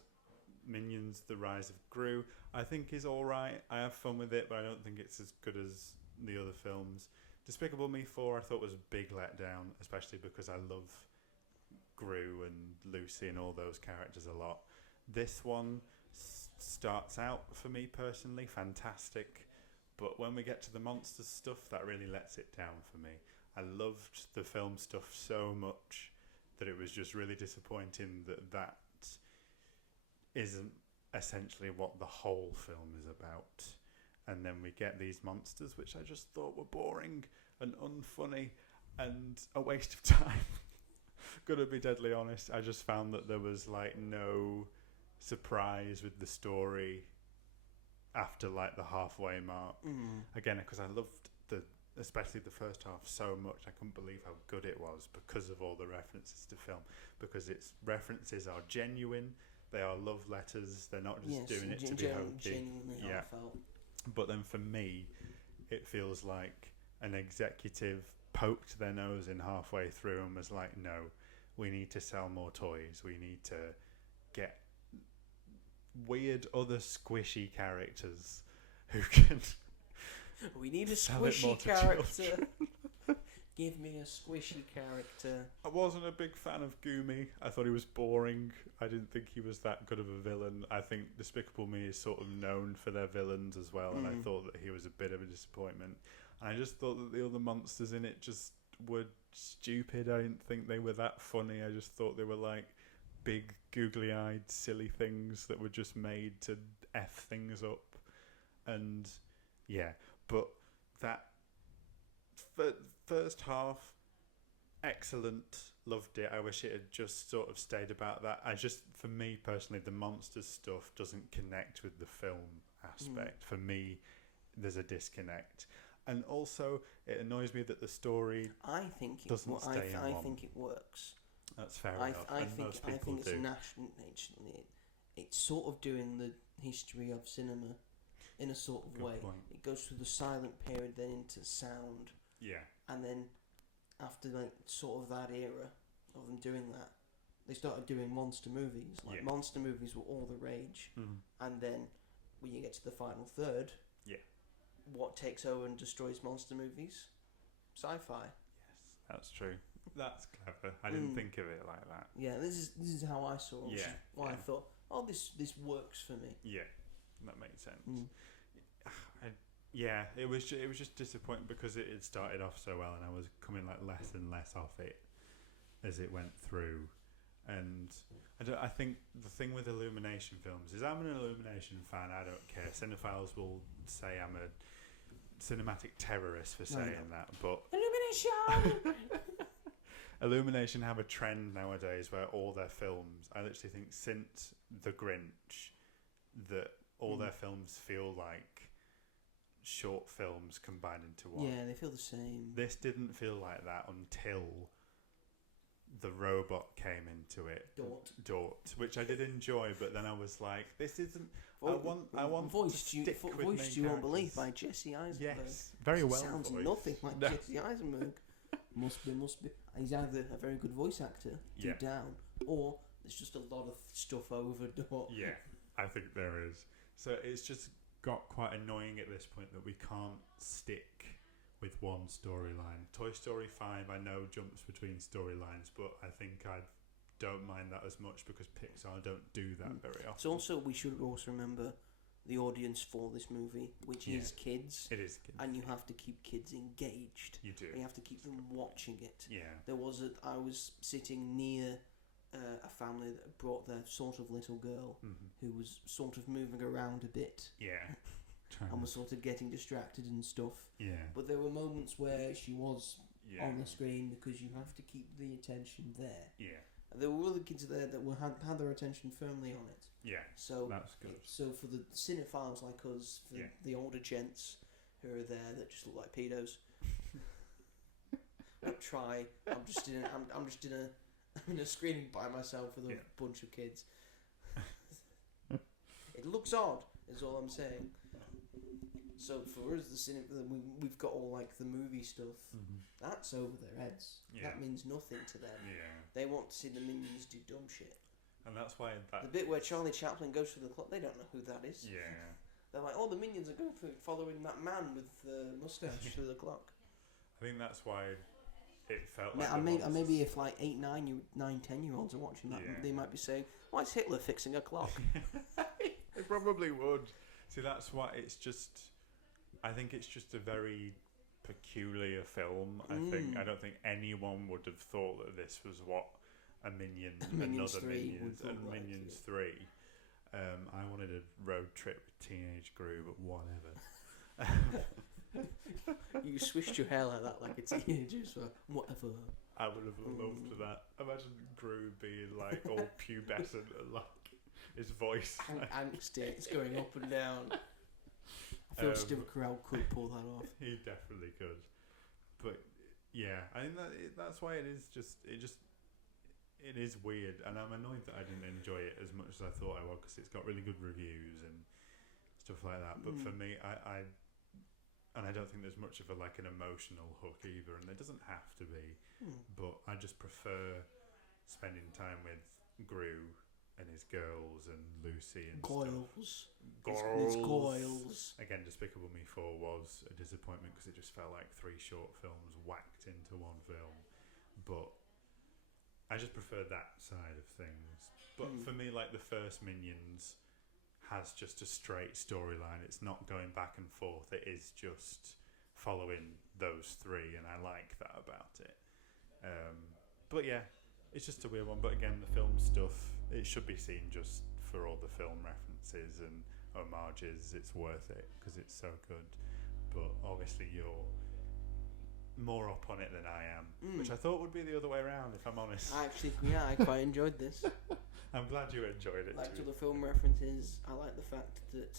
Minions: The Rise of Gru, I think is all right. I have fun with it, but I don't think it's as good as the other films. Despicable Me 4 I thought was a big letdown, especially because I love Gru and Lucy and all those characters a lot. This one starts out, for me personally, fantastic, but when we get to the monsters stuff, that really lets it down for me. I loved the film stuff so much that it was just really disappointing that isn't essentially what the whole film is about. And then we get these monsters, which I just thought were boring and unfunny and a waste of time. Gotta be deadly honest. I just found that there was like no surprise with the story after like the halfway mark. Again, because I loved especially the first half so much. I couldn't believe how good it was because of all the references to film. Because its references are genuine. They are love letters. They're not just doing it to be hokey. Genuinely heartfelt. But then for me, it feels like an executive poked their nose in halfway through and was like, no, we need to sell more toys. We need to get weird other squishy characters who can... We need a squishy character. Give me a squishy character. I wasn't a big fan of Goomy. I thought he was boring. I didn't think he was that good of a villain. I think Despicable Me is sort of known for their villains as well, and I thought that he was a bit of a disappointment. And I just thought that the other monsters in it just were stupid. I didn't think they were that funny. I just thought they were like big, googly-eyed, silly things that were just made to F things up. And yeah, but that first half, excellent, loved it. I wish it had just sort of stayed about that. For me personally, the monsters stuff doesn't connect with the film aspect. For me, there's a disconnect. And also, it annoys me that the story doesn't stay in one. I think it works. That's fair enough. I think it's national. It's sort of doing the history of cinema in a sort of way. Point. It goes through the silent period, then into sound. Yeah. And then after like sort of that era of them doing that, they started doing monster movies. Monster movies were all the rage. And then when you get to the final third, what takes over and destroys monster movies? Sci-fi. Yes, that's true. That's clever. I didn't think of it like that. Yeah, this is how I saw it. Why I thought, this works for me. Yeah, that makes sense. It was just disappointing because it had started off so well, and I was coming like less and less off it as it went through. And I think the thing with Illumination films is I'm an Illumination fan. I don't care. Cinephiles will say I'm a cinematic terrorist for saying that, but Illumination. Illumination have a trend nowadays where all their films, I literally think since The Grinch, that all their films feel like short films combined into one. Yeah, they feel the same. This didn't feel like that until the robot came into it, Dort, which I did enjoy, but then I was like, this isn't. I want voiced to stick with voiced you won't believe by Jesse Eisenberg. Yes, very well. Sounds voiced. nothing like Jesse Eisenberg. Must be. He's either a very good voice actor, deep down, or there's just a lot of stuff over Dort. Yeah, I think there is. So it's just got quite annoying at this point that we can't stick with one storyline. Toy Story 5, I know, jumps between storylines, but I think I don't mind that as much because Pixar don't do that very often. So also, we should also remember the audience for this movie, which is kids. It is kids. And you have to keep kids engaged. You do. You have to keep them watching it. Yeah. I was sitting near a family that brought their sort of little girl who was sort of moving around a bit. Yeah. And was sort of getting distracted and stuff. Yeah. But there were moments where she was on the screen because you have to keep the attention there. Yeah. And there were other kids there that had their attention firmly on it. Yeah. So that's good. So for the cinephiles like us, for the older gents who are there that just look like pedos, I'm just in a screening by myself with a bunch of kids. It looks odd, is all I'm saying. So for us, we've got all like the movie stuff. That's over their heads. Yeah. That means nothing to them. Yeah. They want to see the minions do dumb shit. And that's why the bit where Charlie Chaplin goes through the clock, they don't know who that is. Yeah. They're like, oh, the minions are going through following that man with the mustache through the clock. I think that's why it felt like. Maybe if like 8, 9, 10-year-olds are watching that, they might be saying, why is Hitler fixing a clock? They probably would. See, that's why it's just. I think it's just a very peculiar film. I don't think anyone would have thought that this was what a Minions 3 and Minions 3. I wanted a road trip with Teenage Gru, but whatever. You swished your hair like that, like a teenager, so whatever. I would have loved that. Imagine Gru being like all pubescent and like his voice. Angsty, it's going up and down. I feel Steve Carell could pull that off. He definitely could. But yeah, I think that's why it is weird, and I'm annoyed that I didn't enjoy it as much as I thought I would because it's got really good reviews and stuff like that. But for me, I don't think there's much of an emotional hook either, and there doesn't have to be. But I just prefer spending time with Gru and his girls and Lucy and Goyles. It's Goyles. Again, Despicable Me 4 was a disappointment because it just felt like 3 short films whacked into one film. But I just prefer that side of things. But for me, like the first Minions has just a straight storyline. It's not going back and forth. It is just following those 3, and I like that about it. But yeah, it's just a weird one. But again, the film stuff, it should be seen just for all the film references and homages. It's worth it because it's so good. But obviously you're more up on it than I am, which I thought would be the other way around, if I'm honest. I quite enjoyed this. I'm glad you enjoyed it too. To the film references, I like the fact that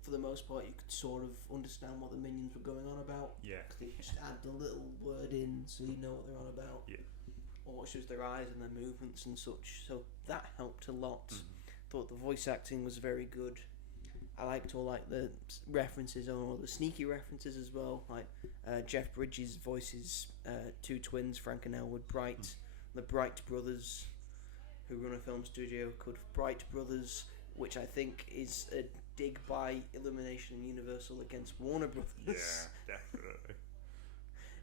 for the most part you could sort of understand what the Minions were going on about. Yeah. Because they just add the little word in so you know what they're on about. Yeah. Or it's just their eyes and their movements and such. So that helped a lot. Thought the voice acting was very good. I liked all the references, or the sneaky references as well. Like Jeff Bridges voices 2 twins, Frank and Elwood Bright, the Bright brothers, who run a film studio called Bright Brothers, which I think is a dig by Illumination and Universal against Warner Brothers. Yeah, definitely.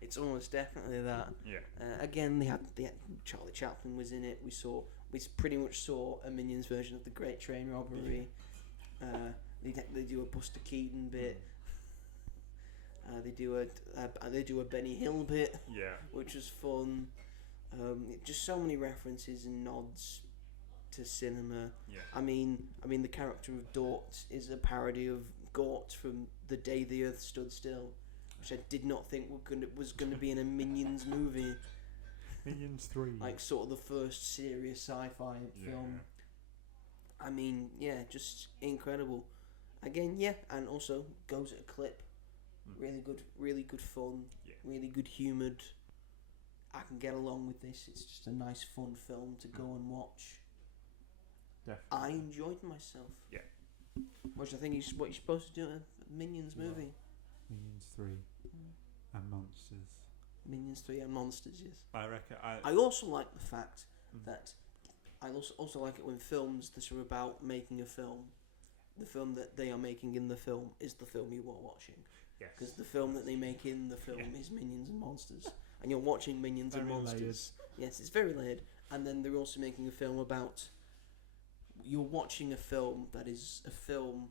It's almost definitely that. Yeah. Again, they had Charlie Chaplin was in it. We pretty much saw a Minions version of the Great Train Robbery. They do a Buster Keaton bit. They do a Benny Hill bit. Yeah. Which was fun. Just so many references and nods to cinema. Yeah. I mean, the character of Dort is a parody of Gort from The Day the Earth Stood Still, which I did not think was going to be in a Minions movie. Minions 3. Like sort of the first serious sci-fi film. I mean, just incredible. Again, and also goes at a clip. Really good fun. Yeah. Really good humoured. I can get along with this. It's just a nice, fun film to go and watch. Definitely. I enjoyed myself. Yeah. Which I think is what you're supposed to do in a Minions movie. Minions 3 and Monsters. Minions 3 and Monsters, yes. I reckon. I also like the fact that I also like it when films that are about making a film, the film that they are making in the film is the film you are watching. Yes. Because the film that they make in the film is Minions and Monsters. And you're watching Minions and Monsters. Layered. Yes, it's very layered. And then they're also making a film about... You're watching a film that is a film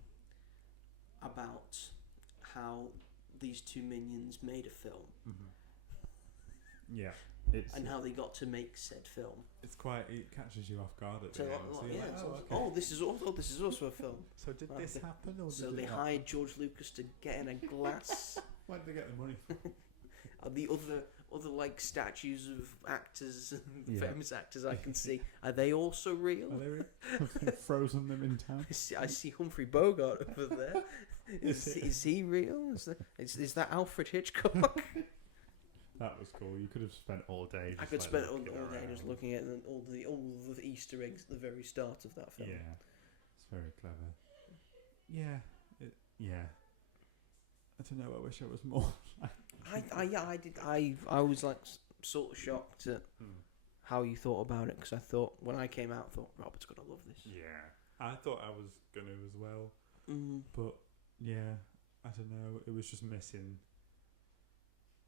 about how these two minions made a film. Mm-hmm. Yeah. And how they got to make said film. It catches you off guard at the end. This is also a film. So did this happen? Or so did they hired George Lucas to get in a glass. Where did they get the money from? The other like statues of actors, famous actors I can see, are they also real? Are they real? Have they frozen them in town? I see Humphrey Bogart over there. Is he real? Is that Alfred Hitchcock? That was cool. You could have spent all day. I could spend all day just looking at all the Easter eggs at the very start of that film. Yeah, it's very clever. Yeah, I don't know. I wish I was more. I was like sort of shocked at how you thought about it, because I thought when I came out, I thought Robert's gonna love this. Yeah, I thought I was gonna as well. But yeah, I don't know. It was just missing.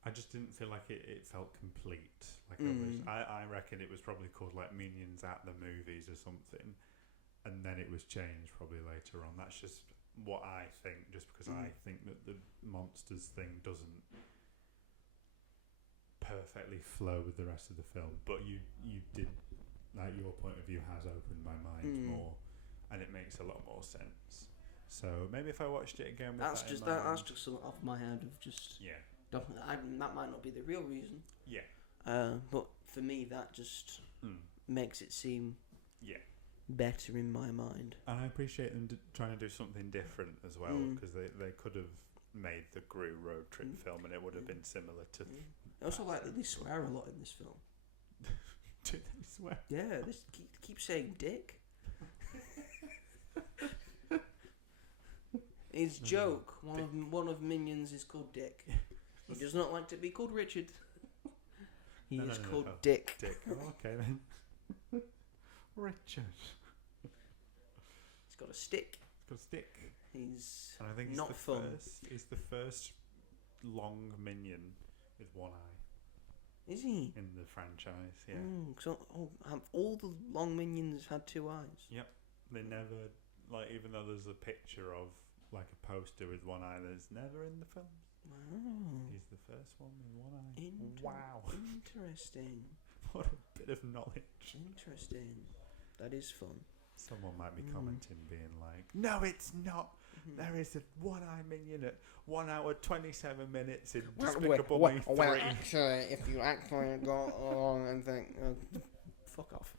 I just didn't feel like it felt complete. Like I reckon it was probably called like Minions at the Movies or something, and then it was changed probably later on. That's just what I think, just because I think that the Monsters thing doesn't perfectly flow with the rest of the film. But you did, like, your point of view has opened my mind more, and it makes a lot more sense. So maybe if I watched it again with that's just something off my head of just that might not be the real reason. Yeah. But for me, that just makes it seem better in my mind. And I appreciate them trying to do something different as well, because they could have made the Gru road trip film and it would have been similar to... I also like that they swear a lot in this film. Do they swear? Yeah, they keep saying dick. His joke, one of Minions is called Dick. He does not like to be called Richard. He is called Dick. Dick. Oh, okay then. Richard. He's got a stick. He's and I think not fun. He's the first long minion with one eye. Is he? In the franchise, yeah. All the long minions had two eyes. Yep. They never, like, even though there's a picture of, like, a poster with one eye, there's never in the films. Wow. He's the first one with one eye. Wow. Interesting. What a bit of knowledge. Interesting. That is fun. Someone might be commenting, being like, "No, it's not. There is a one-eye minion at 1 hour 27 minutes in Despicable Me 3. Well, actually, if you actually go along and think, fuck off."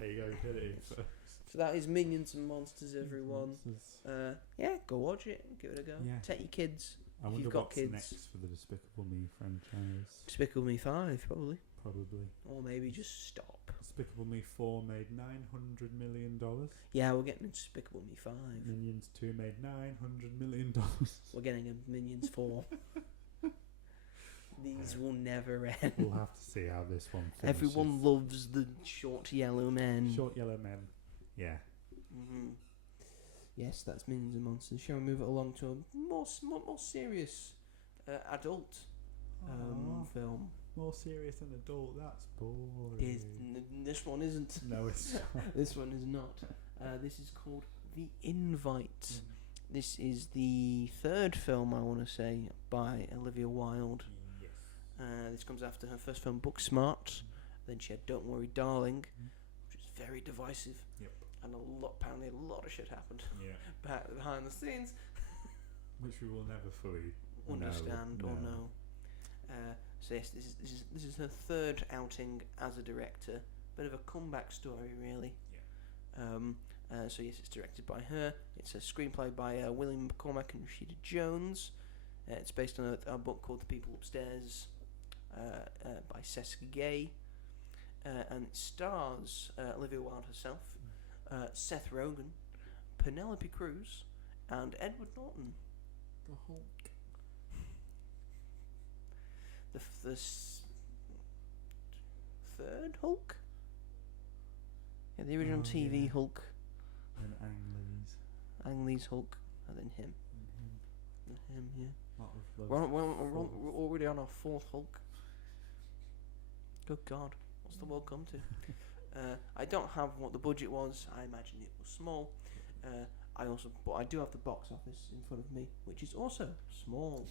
There you go, hit it. So that is Minions and Monsters, everyone. Go watch it. Give it a go. Yeah. Take your kids. I wonder what's next for the Despicable Me franchise. Despicable Me 5, probably. Or maybe just stop. Despicable Me 4 made $900 million. Yeah, we're getting Despicable Me 5. Minions 2 made $900 million. We're getting a Minions 4. These will never end. We'll have to see how this one finishes. Everyone loves the short yellow men. Yeah. Yes, that's Minions and Monsters. Shall we move it along to a more serious adult film? More serious than adult, that's boring. This one isn't. No, it's not. This one is not. This is called The Invite. This is the third film, I want to say, by Olivia Wilde. Yes. This comes after her first film, Booksmart. Then she had Don't Worry, Darling, which was very divisive. Yep. And apparently a lot of shit happened behind the scenes. Which we will never fully understand or know. So yes, this is her third outing as a director. Bit of a comeback story, really. Yeah. So yes, it's directed by her. It's a screenplay by William McCormack and Rashida Jones. It's based on a book called The People Upstairs. by Sesca Gay, and it stars Olivia Wilde herself, Seth Rogen, Penelope Cruz, and Edward Norton. The Hulk. The third Hulk? Yeah, the original TV Hulk. And Ang Lee's Hulk, and then him. And him, yeah. We're We're already on our fourth Hulk. Good God, what's the world come to? I don't have what the budget was. I imagine it was small. But I do have the box office in front of me, which is also small.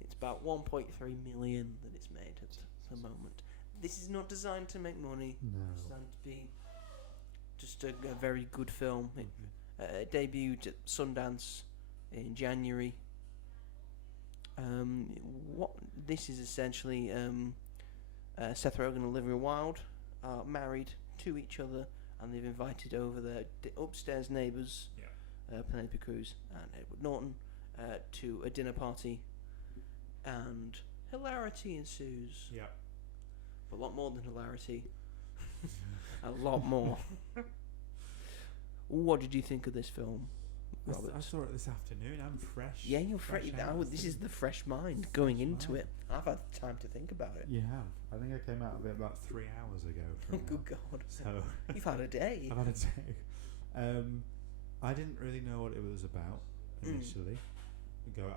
It's about 1.3 million that it's made at the moment. This is not designed to make money. No. It's designed to be just a very good film. It debuted at Sundance in January. What this is essentially Seth Rogen and Olivia Wilde are married to each other, and they've invited over their upstairs neighbours, Penelope Cruz and Edward Norton, to a dinner party, and hilarity ensues. Yeah. A lot more than hilarity. A lot more. What did you think of this film, Robert? I saw it this afternoon. I'm fresh. Yeah, you're fresh. This is the fresh mind going into it. I've had time to think about it. You have. I think I came out of it about 3 hours ago. From Good God. So You've had a day. I've had a day. I didn't really know what it was about initially.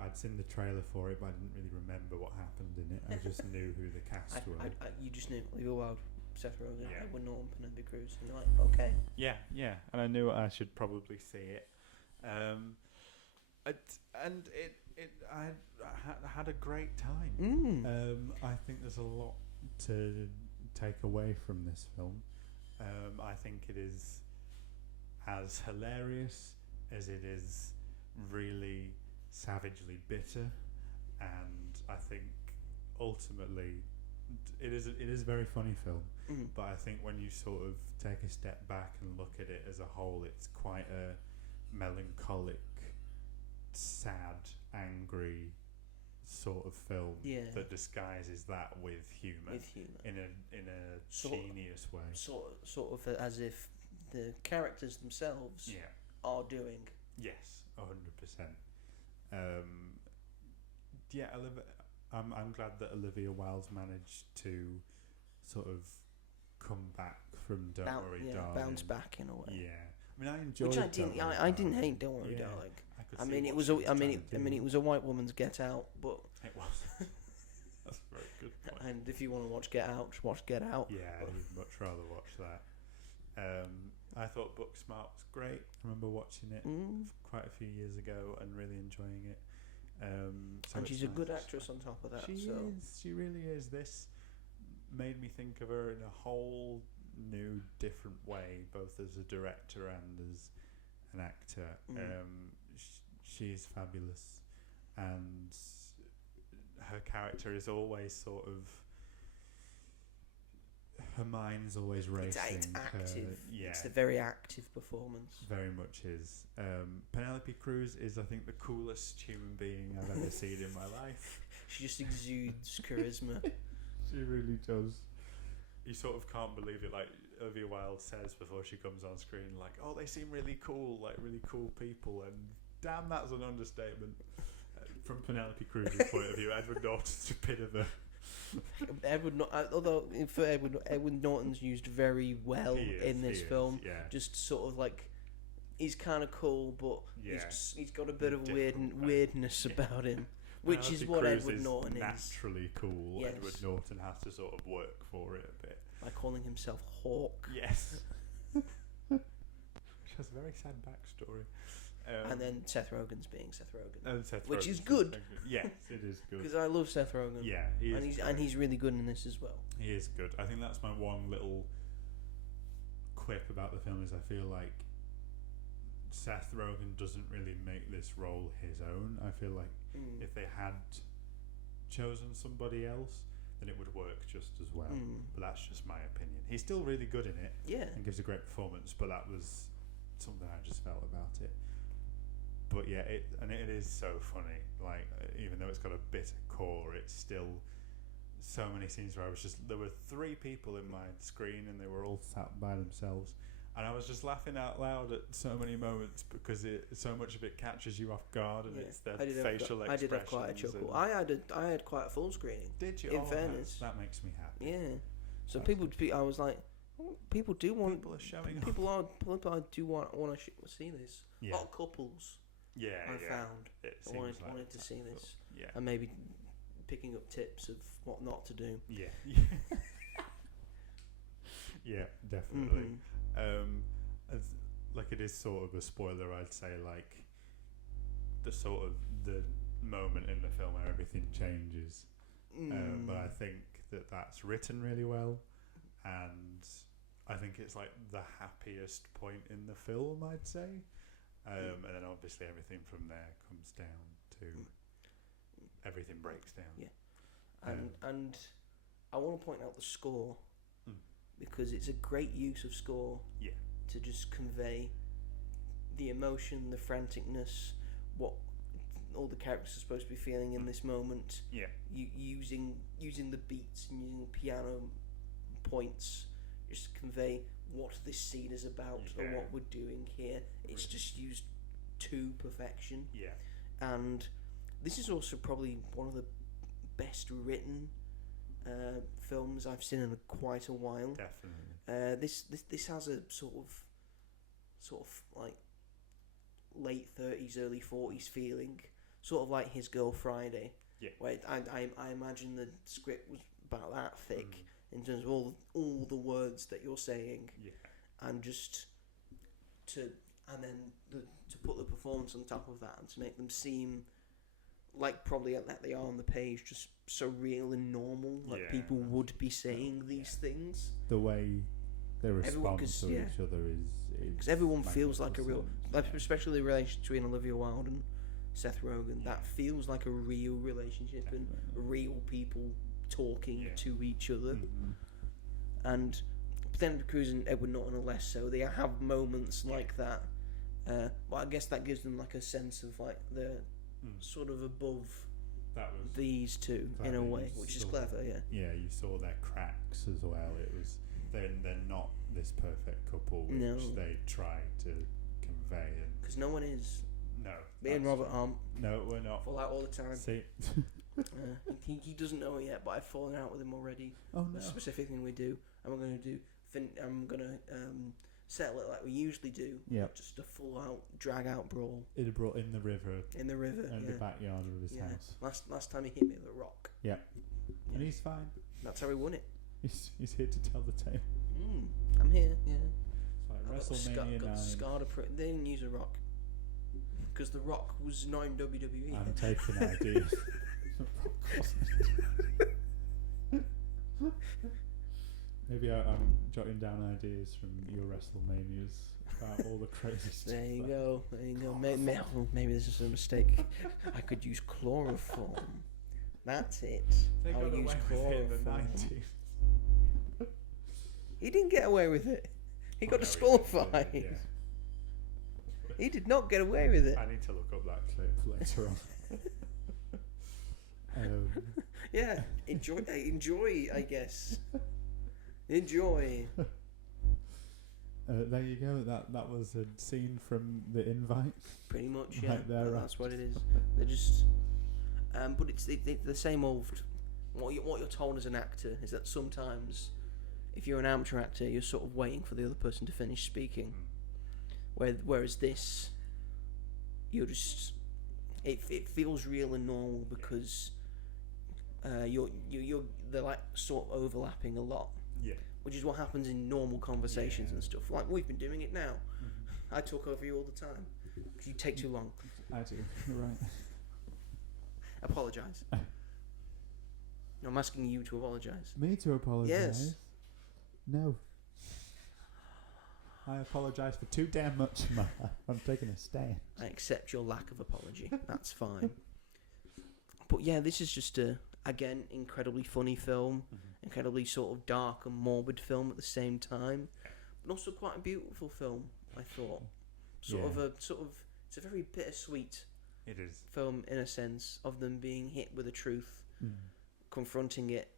I'd seen the trailer for it, but I didn't really remember what happened in it. I just knew who the cast were. You just knew Olivia Wilde, Seth Rogen, Yeah. Edward Norton, Penelope Cruz, and you're like, okay. Yeah, and I knew I should probably see it. I had a great time. I think there's a lot to take away from this film. I think it is as hilarious as it is really savagely bitter, and I think ultimately it is a very funny film. But I think when you sort of take a step back and look at it as a whole, it's quite a melancholic, sad, angry sort of film that disguises that with humour in a genius way. Sort of as if the characters themselves are doing. Yes, 100%. I'm glad that Olivia Wilde's managed to sort of come back from Don't Worry, Darling. Bounce back in a way. Yeah, I mean, I enjoyed. Which I didn't hate Don't Worry, Darling. I mean, it was a white woman's Get Out, but it was. That's a very good point. And if you want to watch Get Out, just watch Get Out. Yeah, I would much rather watch that. I thought Booksmart was great. I remember watching it quite a few years ago and really enjoying it. And she's a good actress on top of that. She really is. This made me think of her in a whole new, different way, both as a director and as an actor. She's fabulous, and her character is always sort of. Her mind's always racing. It's active. It's a very active performance. Very much is. Penelope Cruz is, I think, the coolest human being I've ever seen in my life. She just exudes charisma. She really does. You sort of can't believe it. Like Olivia Wilde says before she comes on screen, like, "Oh, they seem really cool, like really cool people," and damn, that's an understatement. From Penelope Cruz's point of view, Edward Norton's a bit of a. Edward Norton's used very well in this film. Just sort of like he's kind of cool, but he's got a bit of weirdness about him, which is what Cruz Edward Norton is. Naturally cool. Yes. Edward Norton has to sort of work for it a bit by calling himself Hawk. Yes, which has a very sad backstory. And then Seth Rogen's being Seth Rogen, which is good. Yes, it is good. Because I love Seth Rogen. Yeah, he's really good in this as well. He is good. I think that's my one little quip about the film is I feel like Seth Rogen doesn't really make this role his own. I feel like if they had chosen somebody else, then it would work just as well. But that's just my opinion. He's still really good in it. Yeah, and gives a great performance. But that was something I just felt about it. But yeah, it is so funny. Like, even though it's got a bitter core, it's still so many scenes where there were 3 people in my screen and they were all sat by themselves, and I was just laughing out loud at so many moments because so much of it catches you off guard, and it's their facial expressions. I did have quite a chuckle. I had quite a full screening. Did you? In fairness, that makes me happy. Yeah. So I was like, people do want. People are showing People do want to see this. Yeah. A lot of couples. Yeah. I found wanted to see this. Yeah. And maybe picking up tips of what not to do. Yeah. Yeah, definitely. Like, it is sort of a spoiler, I'd say, like the moment in the film where everything changes. But I think that's written really well, and I think it's like the happiest point in the film, I'd say. And then obviously everything from there comes down to everything breaks down. Yeah. And I want to point out the score, because it's a great use of score. Yeah. To just convey the emotion, the franticness, what all the characters are supposed to be feeling in this moment. Yeah. Using the beats and using the piano points just to convey what this scene is about and what we're doing here. It's just used to perfection. Yeah. And this is also probably one of the best written films I've seen in quite a while. Definitely. This has a sort of like late 30s, early 40s feeling, sort of like His Girl Friday. Yeah. Where I imagine the script was about that thick in terms of all the words that you're saying. Yeah. And just to put the performance on top of that and to make them seem like probably that they are on the page, just so real and normal, like people would be saying these things. The way they respond to each other is because everyone feels like a real, like, especially the relationship between Olivia Wilde and Seth Rogen. That feels like a real relationship and real people talking to each other. And Penelope Cruz and Edward Norton are less so. They have moments like that, but I guess that gives them like a sense of like the sort of above these two in a way, which is clever. Yeah, you saw their cracks as well. It was they're not this perfect couple, which they try to convey, because no one is. No, me and Robert aren't. No, we're not. Fall out all the time. See. He doesn't know it yet, but I've fallen out with him already. Oh no! A specific thing we do, and we're going to do. I'm going to settle it like we usually do. Yeah. Just a full out, drag out brawl. In the river. In the river. In the backyard of his house. Last time he hit me with a rock. Yeah. And he's fine. That's how he won it. He's here to tell the tale. I'm here. Yeah. It's like WrestleMania 9. They didn't use a rock because the Rock was not in WWE. I'm taking ideas. Maybe I'm jotting down ideas from your WrestleManias about all the crazy stuff. There you go. Maybe this is a mistake. I could use chloroform. That's it. I'll use chloroform. In the 90s. He didn't get away with it. He got disqualified. He did not get away with it. I need to look up that clip later on. Yeah, enjoy, I guess. Enjoy. There you go. That was a scene from The Invite. Pretty much, yeah. Right there, that's what it is. They're just, but it's the same old. What you're told as an actor is that sometimes, if you're an amateur actor, you're sort of waiting for the other person to finish speaking. Whereas this, you're just, it feels real and normal because they're like sort of overlapping a lot. Yeah. Which is what happens in normal conversations and stuff. Like we've been doing it now. I talk over you all the time. You take too long. I do. You're right. Apologise. No, I'm asking you to apologise. Me to apologise? Yes. No. I apologise for too damn much, man. I'm taking a stand. I accept your lack of apology. That's fine. But yeah, this is just again, incredibly funny film, incredibly sort of dark and morbid film at the same time, but also quite a beautiful film. I thought, it's a very bittersweet. It is film in a sense of them being hit with a truth, confronting it,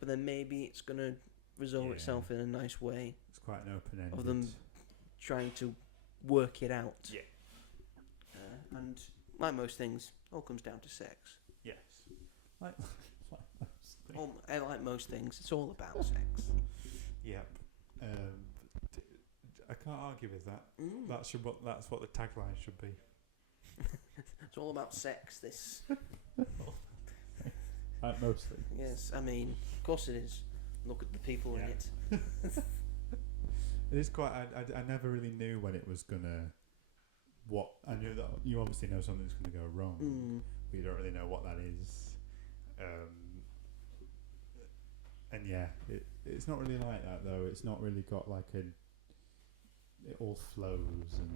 but then maybe it's going to resolve itself in a nice way. It's quite an open-ended. Of them trying to work it out. Yeah. And like most things, all comes down to sex. Yes. Like most things, it's all about sex. Yep. I can't argue with that. That's what the tagline should be. It's all about sex. This. Like most things. Yes, I mean, of course it is. Look at the people in it. It is quite. I never really knew when it was gonna. What I knew that you obviously know something's gonna go wrong. But you don't really know what that is. And yeah, it's not really like that though. It's not really got like a. It all flows and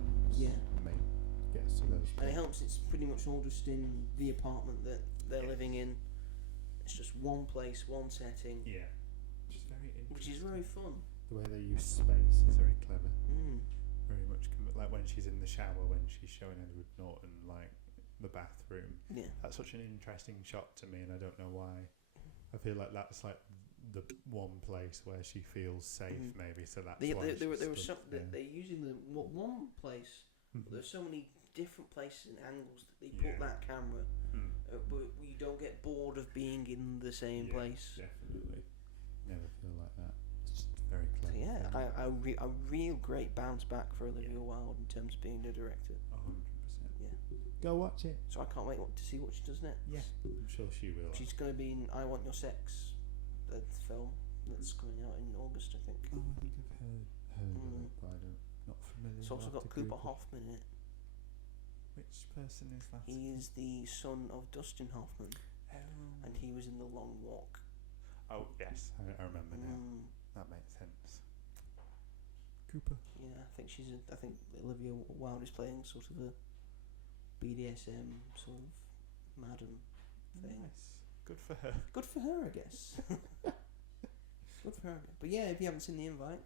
gets to those. And it helps. It's pretty much all just in the apartment that they're living in. It's just one place, one setting. Yeah, which is very fun. The way they use space is very clever. Very much like when she's in the shower, when she's showing Edward Norton like the bathroom. Yeah, that's such an interesting shot to me, and I don't know why. I feel like that's like the one place where she feels safe, maybe. So that's why they're using the one place. There's so many different places and angles that they put that camera, but you don't get bored of being in the same place. Definitely, never feel like that. It's just very clever. So a real great bounce back for Olivia Wilde in terms of being the director. 100%. Yeah, go watch it. So I can't wait to see what she does next. Yeah, I'm sure she will. She's going to be in I Want Your Sex, the film that's coming out in August, I think. Oh, I think I've heard of it, but I'm not familiar. It's also got Cooper Hoffman in it. Which person is that? He is the son of Dustin Hoffman, and he was in The Long Walk. Oh yes, I remember now. That makes sense. Cooper. Yeah, I think Olivia Wilde is playing sort of a BDSM sort of madam thing. Nice. Good for her. Good for her, I guess. Good for her. But yeah, if you haven't seen The Invite,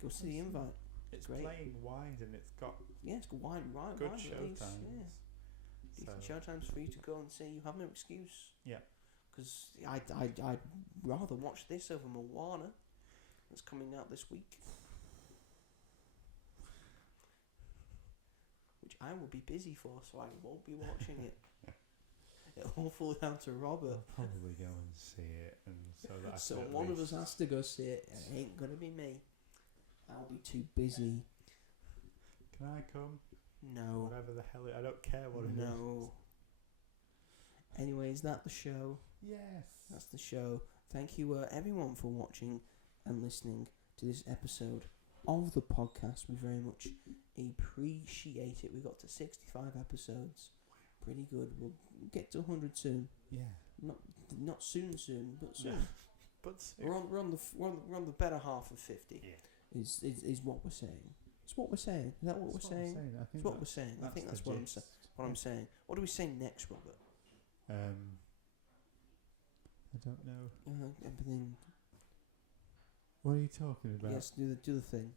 go see The Invite. It's great. Playing wide and it's got it's got wide good wide show release, times. Decent show times for you to go and say you have no excuse. Yeah. Because I'd rather watch this over Moana. That's coming out this week. Which I will be busy for, so I won't be watching it. It'll all fall down to Robert. I'll probably go and see it, and so that one of us has to go see it. It ain't gonna be me. I'll be too busy. Can I come? No. Whatever the hell I don't care what it is. No. Anyway, is that the show? Yes. That's the show. Thank you everyone for watching and listening to this episode of the podcast. We very much appreciate it. We got to 65 episodes. Pretty good. We'll get to 100 soon. Yeah. Not soon, but soon. No. But soon. We're on the better half of 50. Yeah. Is what we're saying. It's what we're saying. Is that what we're saying? It's what we're saying. I think that's what I'm saying. What do we say next, Robert? I don't know. Everything. What are you talking about? Yes, do the thing.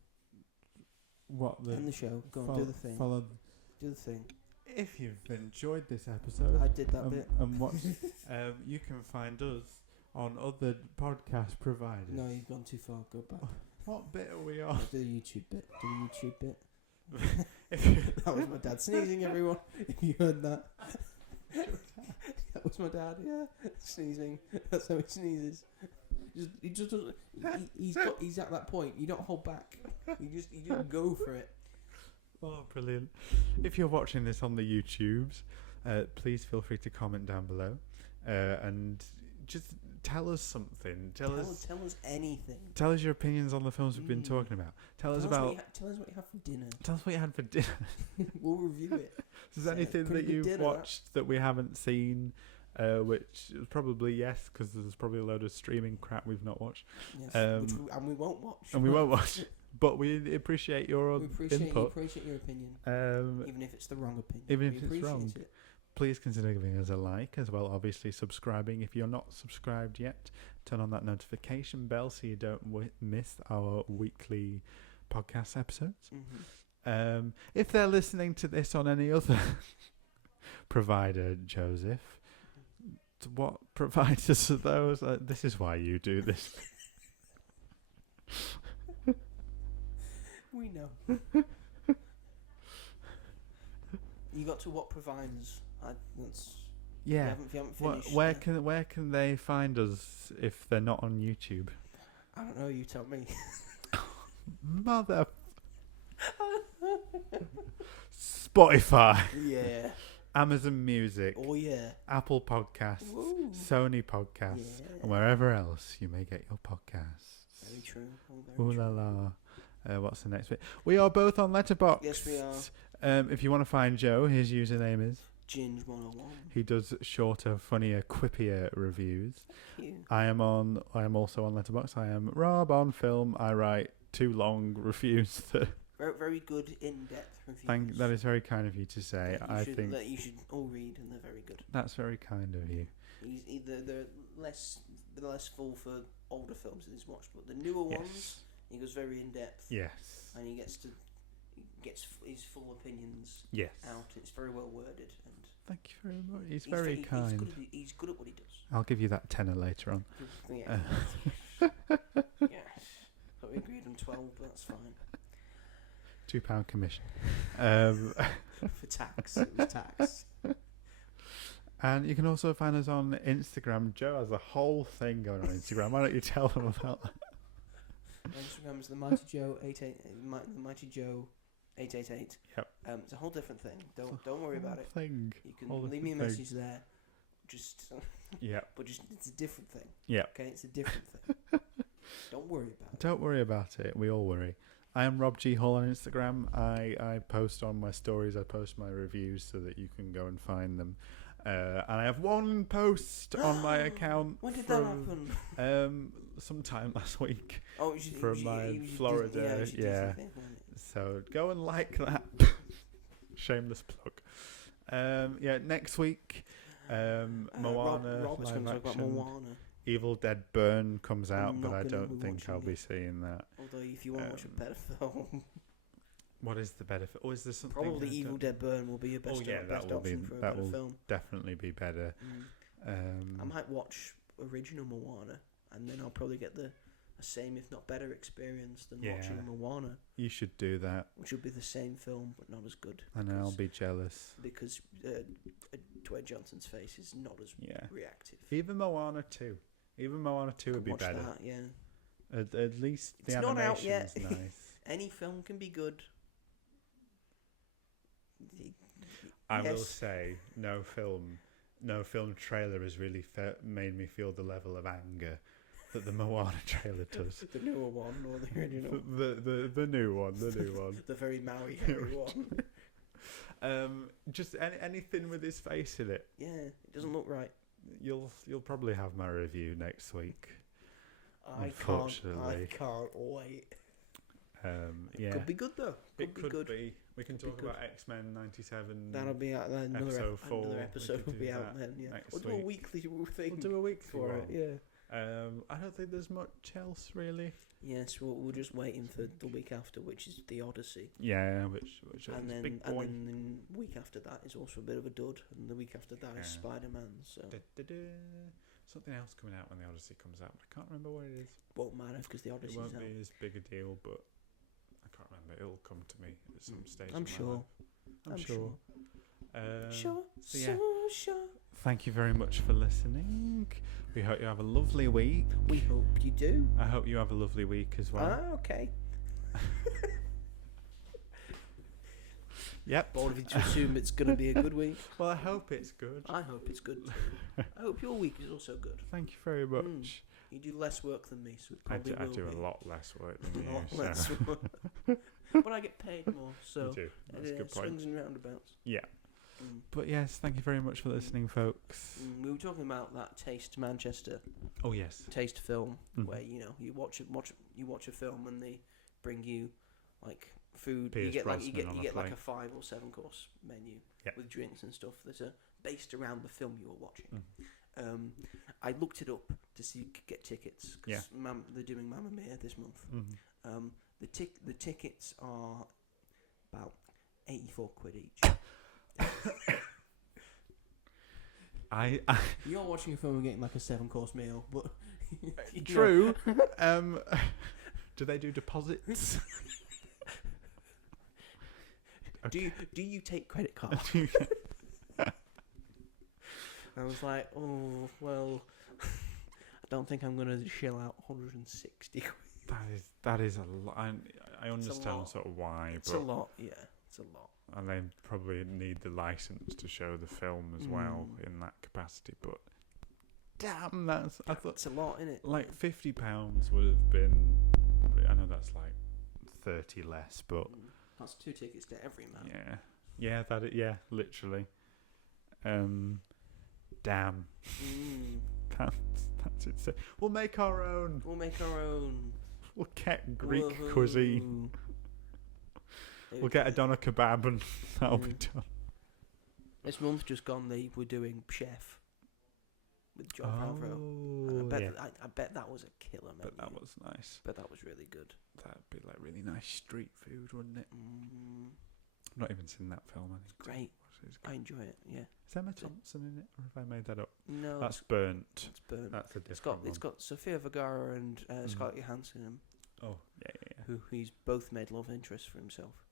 What the? End the show. Go on, do the thing. Do the thing. If you've enjoyed this episode, I did that bit. And watch, you can find us on other podcast providers. No, you've gone too far. Go back. What bit are we on? No, do the YouTube bit. That was my dad sneezing, everyone. If you heard that. That was my dad, yeah. Sneezing. That's how he sneezes. He just doesn't. He's at that point. You don't hold back. You just go for it. Oh, brilliant. If you're watching this on the YouTubes, please feel free to comment down below. And just tell us something. Tell us anything. Tell us your opinions on the films we've been talking about. Tell us what you had for dinner. Tell us what you had for dinner. We'll review it. Is there anything that you've watched that we haven't seen? Which is probably yes, because there's probably a load of streaming crap we've not watched. Yes, and we won't watch. And we won't watch. But we appreciate your input. We appreciate your opinion. Even if it's the wrong opinion. Even if it's wrong. Please consider giving us a like as well. Obviously, subscribing. If you're not subscribed yet, turn on that notification bell so you don't miss our weekly podcast episodes. Mm-hmm. If they're listening to this on any other provider, Joseph, what providers of those. This is why you do this. We know. You got to what providers? Yeah. If you haven't finished. Where can they find us if they're not on YouTube? I don't know. You tell me. Mother. Spotify. Yeah. Amazon Music. Oh yeah. Apple Podcasts. Woo. Sony Podcasts. Yeah. And wherever else you may get your podcasts. Very true. Ooh la la. What's the next bit? We are both on Letterboxd. Yes, we are. If you want to find Joe, his username is Ginge101. He does shorter, funnier, quippier reviews. Thank you. I am also on Letterboxd. I am robonfilm. I write too long reviews that. Very, very good in-depth reviews. That is very kind of you to say. That you should all read, and they're very good. That's very kind of you. They're less full for older films that he's watched, but the newer ones, he goes very in depth. Yes. And he gets his full opinions. Yes. Out. It's very well worded, and thank you very much. He's very kind. He's good at what he does. I'll give you that tenner later on. Yeah. Yes. But we agreed on 12, but that's fine. £2 commission. For tax. It was tax. And you can also find us on Instagram. Joe has a whole thing going on Instagram. Why don't you tell them about that? Instagram is the Mighty Joe 888. Yep. It's a whole different thing. Don't worry about it. Thing. You can leave me a message there. Just yeah. But it's a different thing. Yeah. Okay, it's a different thing. Don't worry about it. Don't worry about it. We all worry. I am robghall on Instagram. I post on my stories. I post my reviews so that you can go and find them. And I have one post on my account. When did that happen? Sometime last week. Oh, from my Florida. Yeah. So go and like that. Shameless plug. Next week, Moana Rob's live going to talk about action. Moana. Evil Dead Burn comes out, but I gonna don't be think I'll watching be seeing that. Although, if you want to watch a better film, what is the better film? Oh, is there something? Probably Evil Dead Burn will be your best, best option for a better film. Definitely be better. I might watch original Moana, and then I'll probably get the same, if not better, experience than watching Moana. You should do that. Which will be the same film, but not as good. And I'll be jealous. Because Dwayne Johnson's face is not as reactive. Even Moana 2. Even Moana 2 would be better. That, yeah. At least the animation not out yet. Is nice. Any film can be good. I will say, no film trailer has really made me feel the level of anger that the Moana trailer does. The newer one or the original? The new one. The very Maui one. Just anything with his face in it. Yeah, it doesn't look right. You'll probably have my review next week. I can't wait. It could be good though. It could be. We can talk about X-Men 97. That'll be out then. Another episode will be out then. Yeah, we'll do a weekly thing. We'll do a week for it. Yeah. I don't think there's much else really. Yes, we're just waiting for the week after, which is the Odyssey. Yeah, which and then big boy. And then the week after that is also a bit of a dud, and the week after that is Spider-Man. So something else coming out when the Odyssey comes out, but I can't remember what it is. Won't matter because the Odyssey's out. It won't be as big a deal, but I can't remember. It'll come to me at some stage. I'm sure. I'm sure. Sure. Thank you very much for listening. We hope you have a lovely week. We hope you do. I hope you have a lovely week as well. Okay. Yep. Bold of you to assume it's going to be a good week. Well, I hope it's good. I hope it's good too. I hope your week is also good. Thank you very much. You do less work than me, so it probably I do a lot less work than you. Less work. But I get paid more, so you do. That's a good point. Swings and roundabouts. Yeah. But yes, thank you very much for listening, folks. We were talking about that Taste Manchester. Oh yes. Taste film, where you watch a film and they bring you like food. You get like a 5 or 7 course menu with drinks and stuff that are based around the film you were watching. I looked it up to see if you could get tickets because they're doing Mamma Mia this month. The tickets are about £84 each. You're watching a film and getting like a 7-course meal, but True. Do they do deposits? Do you take credit cards? I was like, oh well, I don't think I'm gonna shell out 160 quid. That is a lot. I understand sort of why, It's but a lot. Yeah, it's a lot. and they probably need the license to show the film as well in that capacity. But damn, I thought It's a lot, isn't it? like £50 would have been. I know that's like 30 less, but that's 2 tickets to every man. Yeah, literally. Damn. That's it. We'll make our own. We'll get Greek cuisine. We'll get a doner kebab and that'll be done. This month just gone, they were doing Chef with John Favreau. I bet that was a killer menu. But that was nice. But that was really good. That'd be like really nice street food, wouldn't it? I've not even seen that film. It's great. I enjoy it. Yeah. Is Emma Thompson in it, or have I made that up? No, that's Burnt. It's Burnt. That's a different one. It's got Sofia Vergara and Scarlett Johansson in them. Oh yeah. Who he's both made love interest for himself.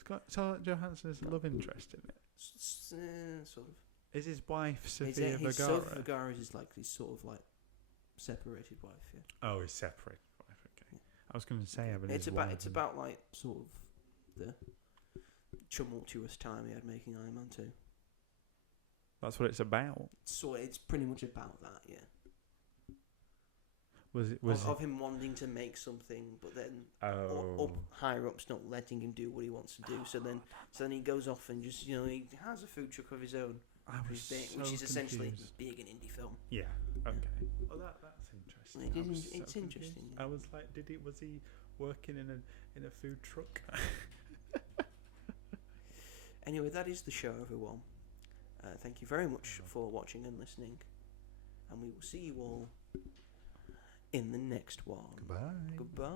Scarlett Johansson is a love interest in it. Sort of. Is his wife Sofia Vergara? Sofia Vergara is like his sort of like separated wife. Yeah. Oh, he's separated wife. Okay. Yeah. I was going to say, it's about like sort of the tumultuous time he had making Iron Man 2. That's what it's about. So it's pretty much about that, yeah. Was of him wanting to make something, but then up higher up's not letting him do what he wants to do. So then he goes off and just he has a food truck of his own, which is essentially being an indie film. Yeah. Okay. Well, that's interesting. It's interesting. I was like, was he working in a food truck? Anyway, that is the show, everyone. Thank you very much for watching and listening, and we will see you all in the next one. Goodbye. Goodbye.